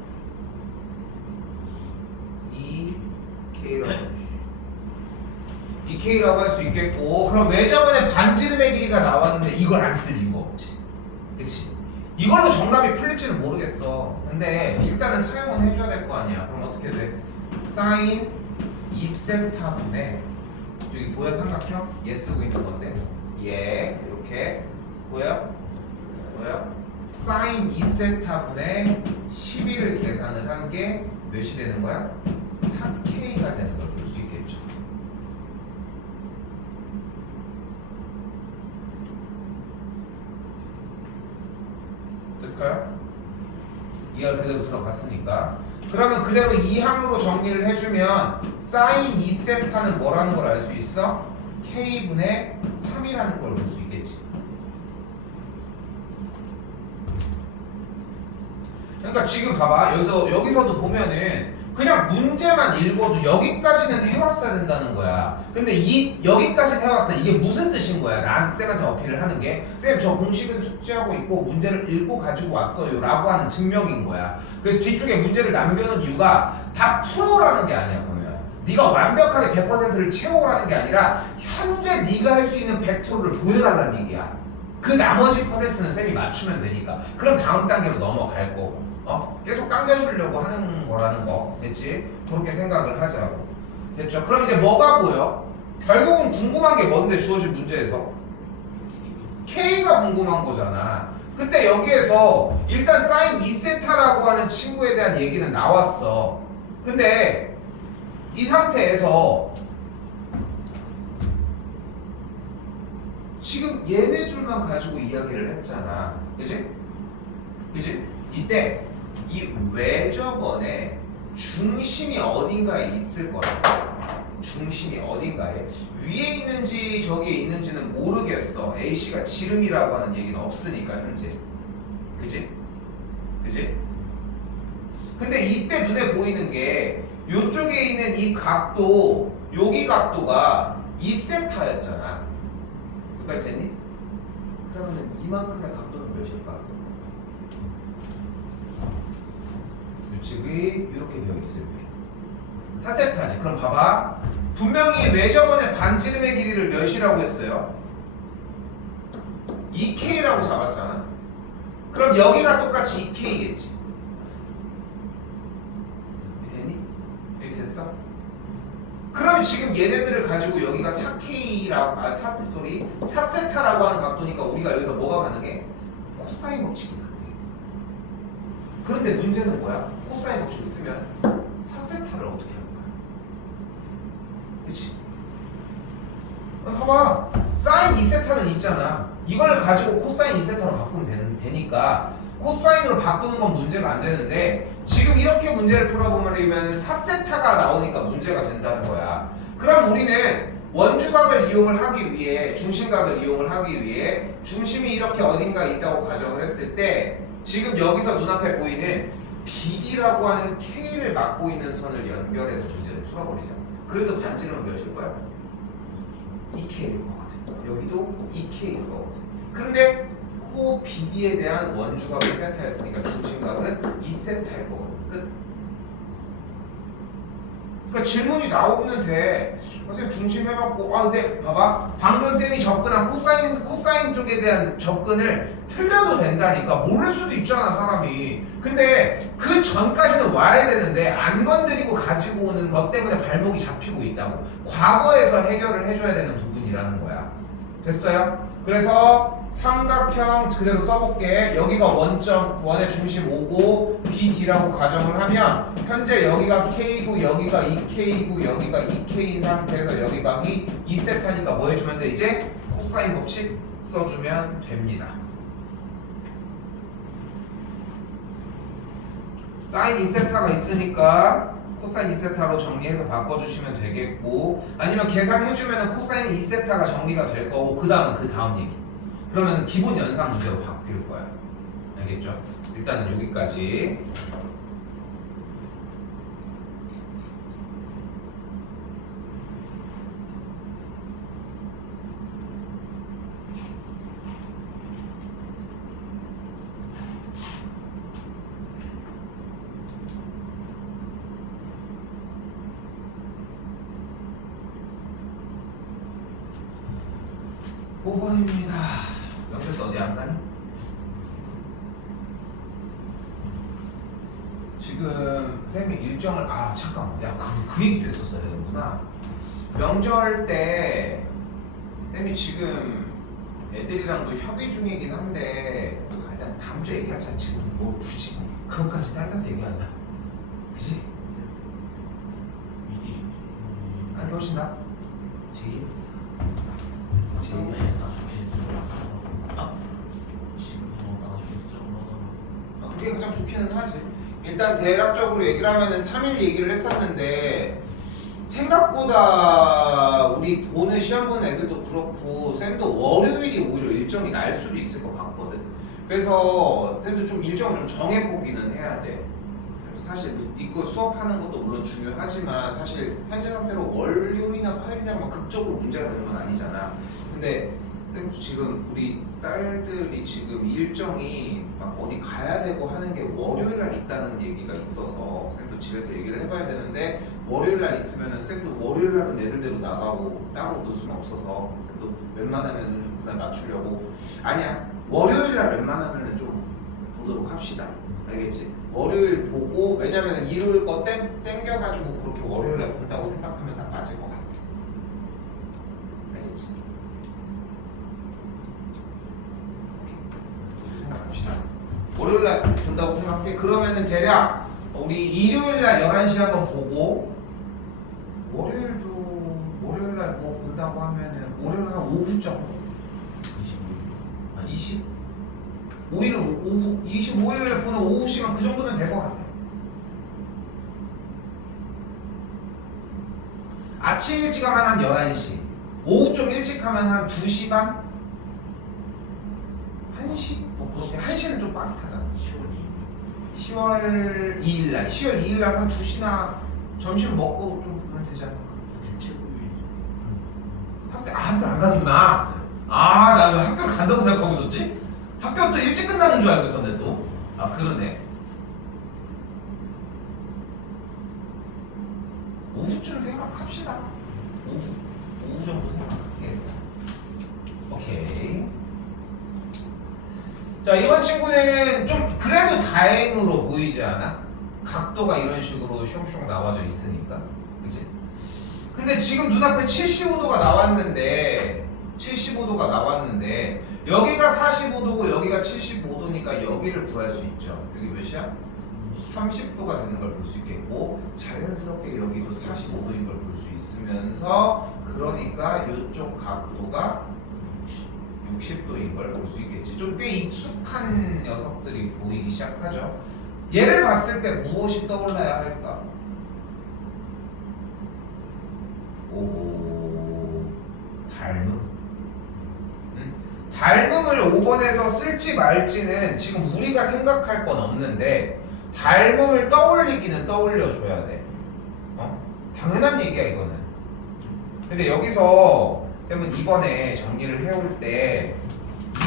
2K라고 할 수 있겠고, 그럼 외접원의 반지름의 길이가 나왔는데 이걸 안 쓸 이유가 없지. 그치? 이걸로 정답이 풀릴지는 모르겠어. 근데 일단은 사용은 해줘야 될 거 아니야. 그럼 어떻게 돼? 사인 2세타분의 여기 보여? 삼각형? 얘 쓰고 있는 건데 얘 이렇게 보여? 보여? 사인 2세타분의 12를 계산을 한 게 몇이 되는 거야? 4K가 되는 걸 볼 수 있겠죠. 됐을까요? 이해가 그대로 들어갔으니까. 그러면 그대로 이 항으로 정리를 해주면 사인 2세타는 뭐라는 걸 알 수 있어? K분의 3이라는 걸 볼 수 있겠지. 그러니까 지금 봐봐. 여기서도 보면은 그냥 문제만 읽어도 여기까지는 해왔어야 된다는 거야. 근데 여기까지 해왔어. 이게 무슨 뜻인 거야? 난 쌤한테 어필을 하는 게, 쌤 저 공식은 숙지하고 있고 문제를 읽고 가지고 왔어요 라고 하는 증명인 거야. 그래서 뒤쪽에 문제를 남겨놓은 이유가 다 풀어라는 게 아니야. 그러면 네가 완벽하게 100%를 채워라는 게 아니라 현재 네가 할 수 있는 100%를 보여달라는 얘기야. 그 나머지 퍼센트는 쌤이 맞추면 되니까. 그럼 다음 단계로 넘어갈 거고, 계속 당겨주려고 하는 거라는 거. 됐지? 그렇게 생각을 하자고. 됐죠? 그럼 이제 뭐가 보여? 결국은 궁금한 게 뭔데, 주어진 문제에서? K가 궁금한 거잖아. 그때 여기에서 일단 사인 2세타라고 하는 친구에 대한 얘기는 나왔어. 근데 이 상태에서 지금 얘네 줄만 가지고 이야기를 했잖아. 그치? 그치? 이때 이 외접원의 중심이 어딘가에 있을 거야. 중심이 어딘가에 위에 있는지 저기에 있는지는 모르겠어. A씨가 지름이라고 하는 얘기는 없으니까 현재. 그치? 그치? 근데 이때 눈에 보이는 게 요쪽에 있는 이 각도, 여기 각도가 2세타였잖아. 여기까지 됐니? 그러면 이만큼의 각도는 몇일까? 규칙이 이렇게 되어 있을 때 4세타지. 그럼 봐봐. 분명히 외접원의 반지름의 길이를 몇이라고 했어요? 2K라고 잡았잖아. 그럼 여기가 똑같이 2K겠지. 됐니? 여기 됐어? 그럼 지금 얘네들을 가지고 여기가 4K라고, 4세타라고 하는 각도니까 우리가 여기서 뭐가 가능해? 코사인 법칙이 가능해. 그런데 문제는 뭐야? 코사인 법칙을 쓰면 4세타를 어떻게 하는 거야? 그치? 봐봐. 사인 2세타는 있잖아. 이걸 가지고 코사인 2세타로 바꾸면 되니까 코사인으로 바꾸는 건 문제가 안 되는데, 지금 이렇게 문제를 풀어보면 4세타가 나오니까 문제가 된다는 거야. 그럼 우리는 원주각을 이용을 하기 위해, 중심각을 이용을 하기 위해 중심이 이렇게 어딘가 있다고 가정을 했을 때 지금 여기서 눈앞에 보이는 BD라고 하는 K를 막고 있는 선을 연결해서 문제를 풀어버리자. 그래도 반지름은 몇일 거야? 2K일 거거든. 여기도 2K일 거거든. 그런데 호 BD에 대한 원주각이 세타였으니까 중심각은 2세타일 거거든. 끝. 그러니까 질문이 나오면 돼. 선생님 중심 해봤고, 근데 봐봐. 방금 쌤이 접근한 코사인 쪽에 대한 접근을 틀려도 된다니까. 모를 수도 있잖아, 사람이. 근데 그 전까지는 와야 되는데 안 건드리고 가지고 오는 것 때문에 발목이 잡히고 있다고. 과거에서 해결을 해줘야 되는 부분이라는 거야. 됐어요? 그래서 삼각형 그대로 써볼게. 여기가 원점, 원의 중심 O고 BD라고 가정을 하면 현재 여기가 K고 여기가 2K고 여기가 2K인 상태에서 여기 각이 2세타니까 뭐 해주면 돼? 이제 코사인 법칙 써주면 됩니다. 사인 2세타가 있으니까 코사인 2세타로 정리해서 바꿔주시면 되겠고, 아니면 계산해주면 코사인 2세타가 정리가 될 거고, 그 다음은 그 다음 얘기. 그러면 기본 연산 문제로 바뀔 거야. 알겠죠? 일단은 여기까지. 오번입니다 영철 어디 안 가니? 지금 쌤이 일정을 잠깐만, 야 그 얘기도 했었어야 되는구나. 명절 때 쌤이 지금 애들이랑도 협의 중이긴 한데 일단 다음 주에 얘기하자. 지금 뭐 굳이 그것까지 딸려서 얘기하냐? 그치? 미리 안 그러신다? 제일 처음에 나중에 지금 저 나중에 수정을 그게 가장 좋기는 하지. 일단 대략적으로 얘기를 하면은 3일 얘기를 했었는데, 생각보다 우리 보는 시험 보는 애들도 그렇고 쌤도 월요일이 오히려 일정이 날 수도 있을 것 같거든. 그래서 쌤도 좀 일정을 좀 정해보기는 해야 돼. 사실 이거 수업하는 것도 물론 중요하지만 사실 현재 상태로 월요일이나 화요일이나 극적으로 문제가 되는 건 아니잖아. 근데 쌤 지금 우리 딸들이 지금 일정이 막 어디 가야 되고 하는 게 월요일 날 있다는 얘기가 있어서 쌤도 집에서 얘기를 해봐야 되는데, 월요일 날 있으면은 쌤도 월요일 날은 애들대로 나가고 따로 놀 수는 없어서 쌤도 웬만하면은 좀 그날 맞추려고. 아니야, 월요일 날 웬만하면은 좀 보도록 합시다. 알겠지? 월요일 보고, 왜냐면 일요일 거 땡겨가지고 그렇게 월요일 날 본다고 생각하면 딱 맞을 것 같아. 알겠지? 오케이. 생각합시다. 월요일 날 본다고 생각해. 그러면은 대략 우리 일요일 날 11시 한번 보고, 월요일 날 뭐 본다고 하면은 월요일 한 오후 정도? 25일 5일은 오후, 25일에 보는 오후 시간 그 정도면 될 것 같아. 아침 일찍 하면 한 11시, 오후 좀 일찍 하면 한 2시 반? 1시? 뭐 그렇게. 1시는 좀 빠듯하잖아. 10월 2일날 10월 2일날 한 2시나 점심 먹고 좀 보면 되지 않을까? 대체로일이죠. 학교 안 가는구나. 나 왜 학교를 간다고 생각하고 있었지? 학교 또 일찍 끝나는 줄 알고 있었네 또. 그러네. 오후쯤 생각합시다. 오후 정도 생각할게. 오케이. 자, 이번 친구는 좀 그래도 다행으로 보이지 않아? 각도가 이런 식으로 슝슝 나와져 있으니까. 그치? 근데 지금 눈앞에 75도가 나왔는데 여기가 45도고 여기가 75도니까 여기를 구할 수 있죠. 여기 몇이야? 30도가 되는 걸 볼 수 있겠고, 자연스럽게 여기도 45도인 걸 볼 수 있으면서, 그러니까 이쪽 각도가 60도인 걸 볼 수 있겠지. 좀 꽤 익숙한 녀석들이 보이기 시작하죠. 얘를 봤을 때 무엇이 떠올라야 할까? 닮음. 닮음을 5번에서 쓸지 말지는 지금 우리가 생각할 건 없는데, 닮음을 떠올리기는 떠올려줘야 돼. 당연한 얘기야 이거는. 근데 여기서 쌤은 이번에 정리를 해올 때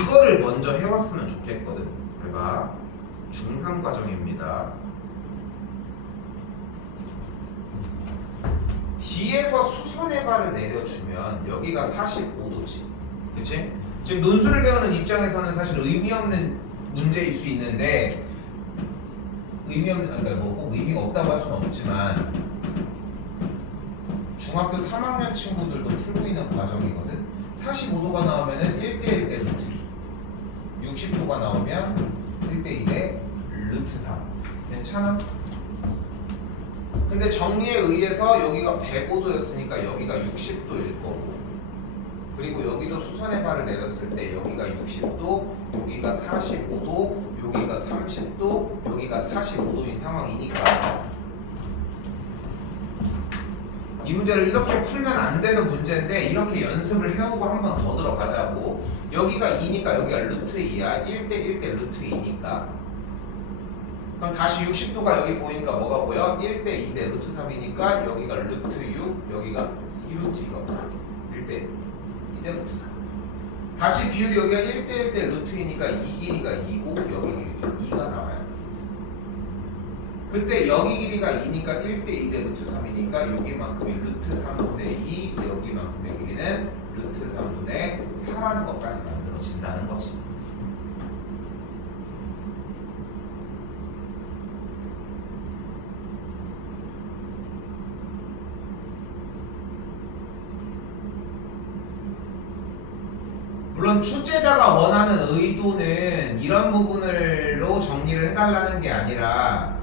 이거를 먼저 해왔으면 좋겠거든. 봐, 중3 과정입니다. 뒤에서 수선의 발을 내려주면 여기가 45도지. 그치? 지금 논술을 배우는 입장에서는 사실 의미 없는 문제일 수 있는데, 그러니까 뭐 꼭 의미가 없다고 할 수는 없지만 중학교 3학년 친구들도 풀고 있는 과정이거든. 45도가 나오면은 1대1대 루트 2. 60도가 나오면 1대2대 루트 3. 괜찮아? 근데 정리에 의해서 여기가 105도였으니까 여기가 60도일 거고, 그리고 여기도 수선의 발을 내렸을 때 여기가 60도, 여기가 45도, 여기가 30도, 여기가 45도인 상황이니까 이 문제를 이렇게 풀면 안 되는 문제인데 이렇게 연습을 해오고 한 번 더 들어가자고. 여기가 2니까 여기가 루트 2야. 1대1대 루트 2니까. 그럼 다시 60도가 여기 보이니까 뭐가 보여? 1대2대 루트 3이니까 여기가 루트 6, 여기가 2루트 이거 1대2대 루트 3. 다시 비율이 여기가 1대1대 루트 2니까 이 길이가 2고 여기 길이가 2가 나와요. 그때 여기 길이가 2니까 1대2대 루트 3이니까 여기만큼이 루트 3분의 2, 여기만큼의 길이는 루트 3분의 4라는 것까지 만들어진다는 거지. 물론 출제자가 원하는 의도는 이런 부분으로 정리를 해달라는 게 아니라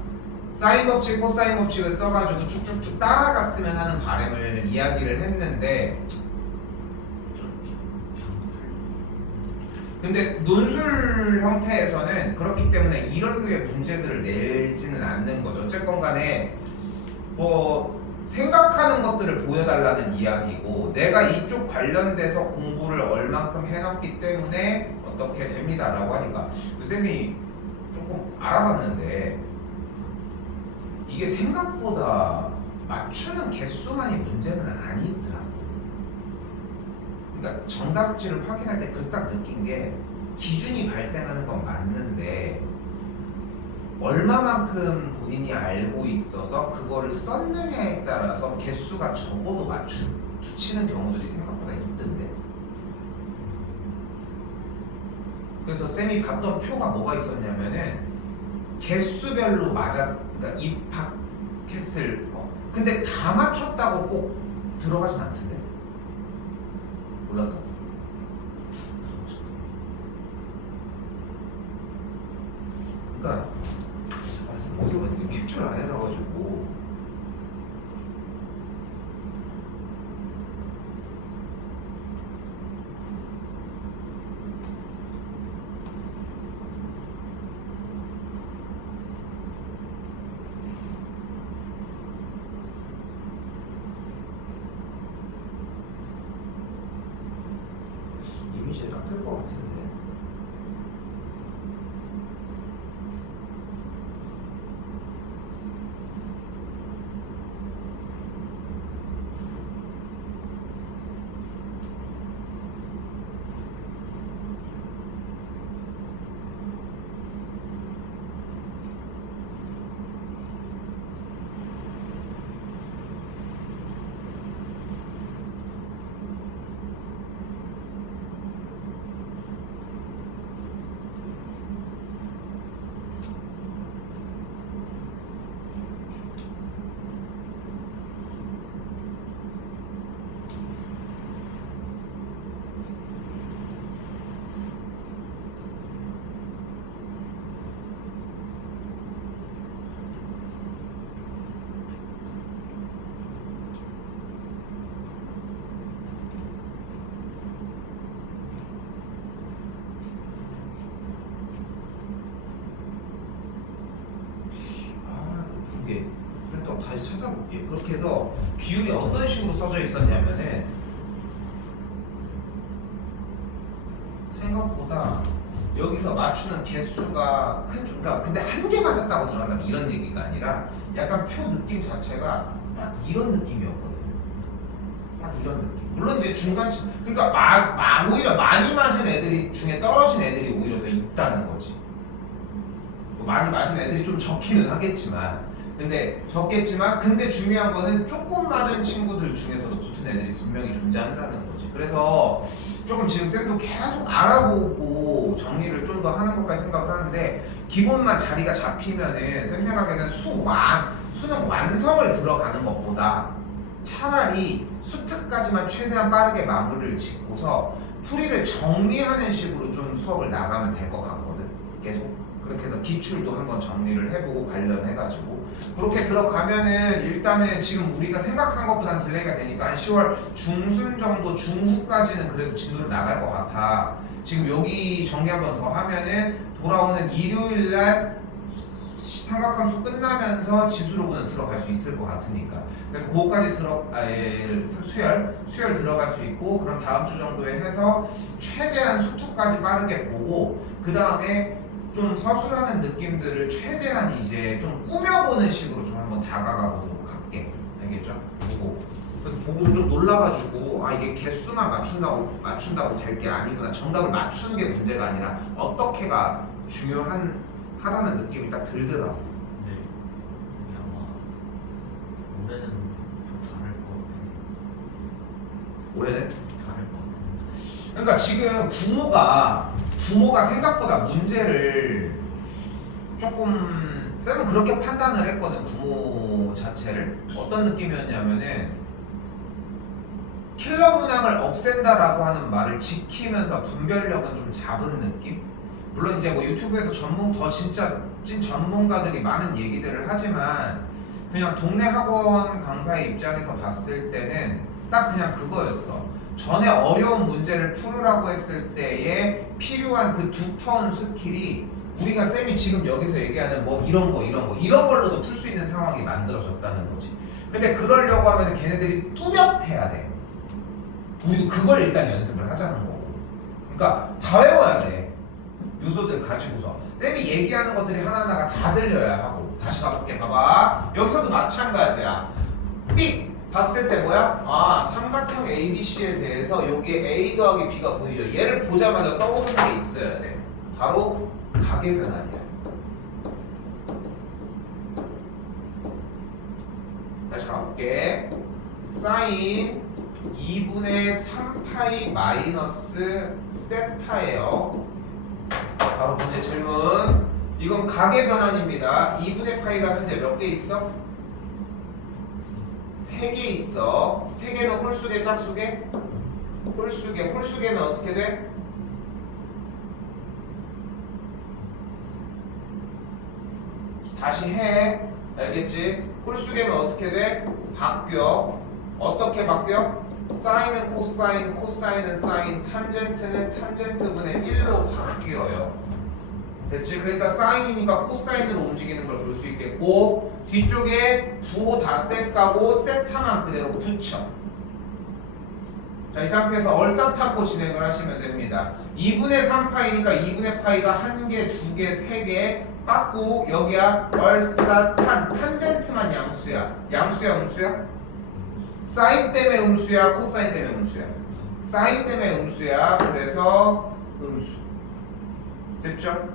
사인 법칙, 코사인 법칙을 써가지고 쭉쭉쭉 따라갔으면 하는 바람을 이야기를 했는데, 근데 논술 형태에서는 그렇기 때문에 이런 류의 문제들을 내지는 않는 거죠. 어쨌건 간에 뭐 생각하는 것들을 보여달라는 이야기고, 내가 이쪽 관련돼서 공부를 얼만큼 해놨기 때문에 어떻게 됩니다 라고 하니까 쌤이 조금 알아봤는데 이게 생각보다 맞추는 개수만이 문제는 아니더라고. 그러니까 정답지를 확인할 때 그래서 딱 느낀 게, 기준이 발생하는 건 맞는데 얼마만큼 본인이 알고 있어서 그거를 썼느냐에 따라서 개수가 적어도 붙이는 경우들이 생각보다 있던데. 그래서 쌤이 봤던 표가 뭐가 있었냐면은 개수별로 그러니까 입학했을 거. 근데 다 맞췄다고 꼭 들어가진 않던데. 몰랐어? 그러니까 어디서 봤는데 캡처를 안 해놔가지고. 이미지에 딱 뜰 것 같은데. 센터 다시 찾아볼게요. 그렇게 해서 비율이 어떤 식으로 써져 있었냐면은 생각보다 여기서 맞추는 개수가 그러니까 근데 한 개 맞았다고 들어간다면 이런 얘기가 아니라 약간 표 느낌 자체가 딱 이런 느낌이었거든. 딱 이런 느낌. 물론 이제 중간쯤 그러니까 오히려 많이 맞은 애들이 중에 떨어진 애들이 오히려 더 있다는 거지. 많이 맞은 애들이 좀 적기는 하겠지만. 근데 중요한 거는 조금 맞은 친구들 중에서도 붙은 애들이 분명히 존재한다는 거지. 그래서 조금 지금 쌤도 계속 알아보고 정리를 좀 더 하는 것까지 생각을 하는데, 기본만 자리가 잡히면은 쌤 생각에는 수능 완성을 들어가는 것보다 차라리 수특까지만 최대한 빠르게 마무리를 짓고서 풀이를 정리하는 식으로 좀 수업을 나가면 될 것 같거든. 계속 그렇게 해서 기출도 한번 정리를 해보고 관련해가지고 그렇게 들어가면은 일단은 지금 우리가 생각한 것보단 딜레이가 되니까 한 10월 중순 정도 중후까지는 그래도 진도를 나갈 것 같아. 지금 여기 정리 한번 더 하면은 돌아오는 일요일날 삼각함수 끝나면서 지수로는 들어갈 수 있을 것 같으니까 그래서 그거까지 수열 들어갈 수 있고 그럼 다음 주 정도에 해서 최대한 수투까지 빠르게 보고 그 다음에 좀 서술하는 느낌들을 최대한 이제 좀 꾸며보는 식으로 좀 한번 다가가 보도록 할게. 알겠죠? 보고 좀 놀라가지고 아 이게 개수만 맞춘다고 될 게 아니구나. 정답을 맞추는 게 문제가 아니라 어떻게가 하다는 느낌이 딱 들더라고. 근데 이게 아마 올해는 좀 다를 것 같아. 올해는? 다를 것 같아. 그러니까 지금 구모가 생각보다 문제를 조금 쌤은 그렇게 판단을 했거든. 구모 자체를 어떤 느낌이었냐면은 킬러 문항을 없앤다라고 하는 말을 지키면서 분별력은 좀 잡은 느낌? 물론 이제 뭐 유튜브에서 더 진짜 찐 전문가들이 많은 얘기들을 하지만 그냥 동네 학원 강사의 입장에서 봤을 때는 딱 그냥 그거였어. 전에 어려운 문제를 풀으라고 했을 때에 필요한 그 두터운 스킬이 우리가 쌤이 지금 여기서 얘기하는 뭐 이런 걸로도 풀 수 있는 상황이 만들어졌다는 거지. 근데 그러려고 하면 걔네들이 뚜렷해야 돼. 우리도 그걸 일단 연습을 하자는 거고. 그러니까 다 외워야 돼. 요소들 가지고서 쌤이 얘기하는 것들이 하나하나가 다 들려야 하고. 다시 가볼게. 봐봐. 여기서도 마찬가지야. 삑! 봤을 때 뭐야? 아, 삼각형 ABC에 대해서 여기에 A 더하기 B가 보이죠? 얘를 보자마자 떠오르는 게 있어야 돼. 바로 가계변환이야. 다시 가볼게. 사인 2분의 3파이 마이너스 세타예요. 바로 문제 질문. 이건 가계변환입니다. 2분의 파이가 현재 몇 개 있어? 3개 있어. 3개는 홀수계 짝수계? 홀수계. 홀수계는 어떻게 돼? 다시 해. 알겠지? 홀수계면 어떻게 돼? 바뀌어. 어떻게 바뀌어? 사인은 코사인, 코사인은 사인, 탄젠트는 탄젠트분의 1로 바뀌어요. 됐지? 그러니까 사인이니까 코사인으로 움직이는 걸 볼 수 있겠고 뒤쪽에 부호 다 셋 까고 세타만 그대로 붙여. 자, 이 상태에서 얼싸타고 진행을 하시면 됩니다. 2분의 3파이니까 2분의 파이가 1개, 2개, 3개 빠꾸 여기야 얼싸탄 탄젠트만 양수야. 양수야 음수야? 사인 때문에 음수야 코사인 때문에 음수야? 사인 때문에 음수야. 그래서 음수. 됐죠?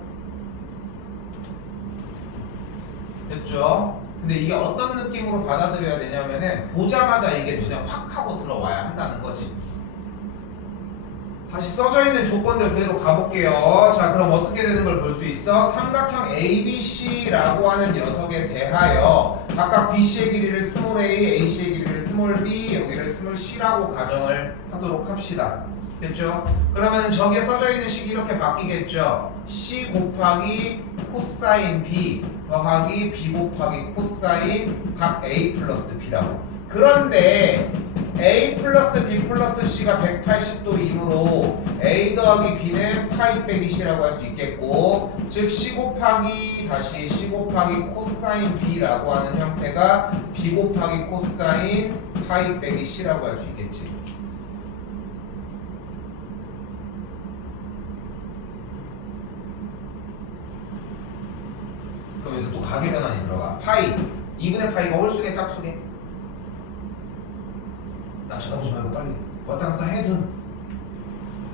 됐죠? 근데 이게 어떤 느낌으로 받아들여야 되냐면은 보자마자 이게 눈에 확 하고 들어와야 한다는 거지. 다시 써져 있는 조건들 그대로 가볼게요. 자, 그럼 어떻게 되는 걸 볼 수 있어? 삼각형 ABC라고 하는 녀석에 대하여 각각 BC의 길이를 스몰 a, AC의 길이를 스몰 b, 여기를 스몰 c라고 가정을 하도록 합시다. 됐죠? 그러면 저기에 써져 있는 식이 이렇게 바뀌겠죠? c 곱하기 코사인 b 더하기 b 곱하기 코사인 각 a 플러스 b라고. 그런데 a 플러스 b 플러스 c가 180도이므로 a 더하기 b는 파이 빼기 c라고 할 수 있겠고, 즉 c 곱하기 다시 c 곱하기 코사인 b라고 하는 형태가 b 곱하기 코사인 파이 빼기 c라고 할 수 있겠지. 그럼 여기서 또 가계변환이 들어가. 파이 2분의 파이가 홀수계 짝수계? 나 쳐다보지 말고 빨리 왔다 갔다 해준.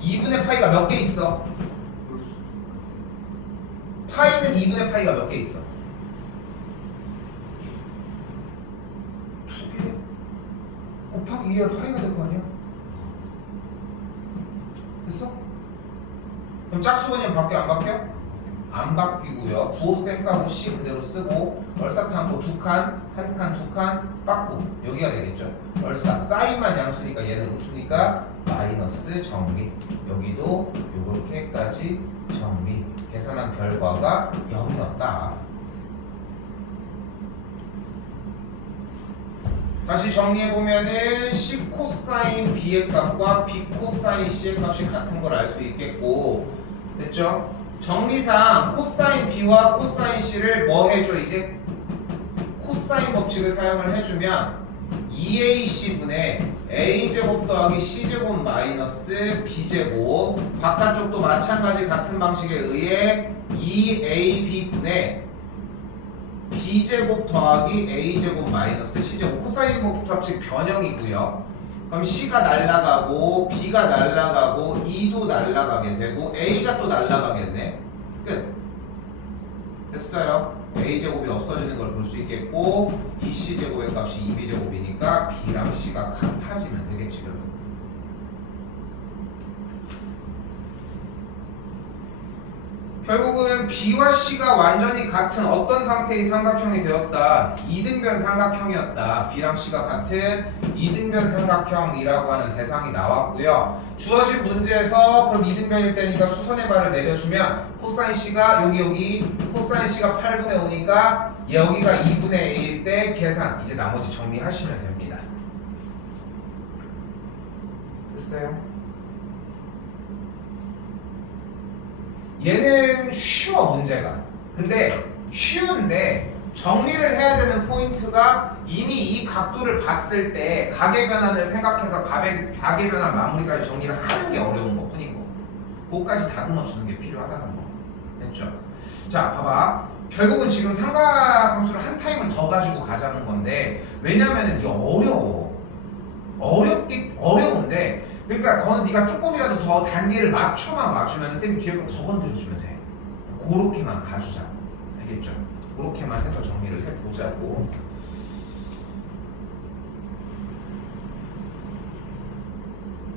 2분의 파이가 몇 개 있어? 파이는 2분의 파이가 몇 개 있어? 2개? 곱하기 2야 파이가 될 거 아니야? 됐어? 그럼 짝수근이면 바뀌어 안 바뀌어? 안 바뀌고요. 부호 쌩까고 C 그대로 쓰고 얼사탄고 2칸, 1칸, 2칸, 빠꾸 여기가 되겠죠. 얼사 사인만 양수니까 얘는 음수니까 마이너스 정리. 여기도 요렇게까지 정리. 계산한 결과가 0이었다. 다시 정리해보면은 C 코사인 B의 값과 B 코사인 C의 값이 같은 걸 알 수 있겠고, 됐죠? 정리상 코사인 B와 코사인 C를 뭐 해줘? 이제 코사인 법칙을 사용을 해주면 2AC분의 A제곱 더하기 C제곱 마이너스 B제곱, 바깥쪽도 마찬가지 같은 방식에 의해 2AB분의 B제곱 더하기 A제곱 마이너스 C제곱, 코사인 법칙 변형이고요. 그럼 C가 날라가고 B가 날라가고 E도 날라가게 되고 A가 또 날라가겠네. 끝. 됐어요. A제곱이 없어지는 걸 볼 수 있겠고, 이 C제곱의 값이 2B제곱이니까 B랑 C가 같아지면 되겠지. 결국은 B와 C가 완전히 같은 어떤 상태의 삼각형이 되었다. 이등변 삼각형이었다. B랑 C가 같은 이등변 삼각형이라고 하는 대상이 나왔고요. 주어진 문제에서 그럼 이등변일 때니까 수선의 발을 내려주면 코사인 C가 여기 코사인 C가 8분의 5니까 여기가 2분의 A일 때 계산 이제 나머지 정리하시면 됩니다. 됐어요? 얘는 쉬워 문제가. 근데 쉬운데 정리를 해야 되는 포인트가 이미 이 각도를 봤을 때 가계 변환을 생각해서 가계 변환 마무리까지 정리를 하는 게 어려운 것 뿐인 거. 그거까지 다듬어 주는 게 필요하다는 거. 됐죠? 자, 봐봐. 결국은 지금 삼각함수를 한 타임을 더 가지고 가자는 건데, 왜냐면은 이게 어려운데, 그러니까 네가 조금이라도 더 단계를 맞춰만 와주면 쌤이 뒤에 거 더 건드려주면 돼. 그렇게만 가주자. 알겠죠? 그렇게만 해서 정리를 해보자고.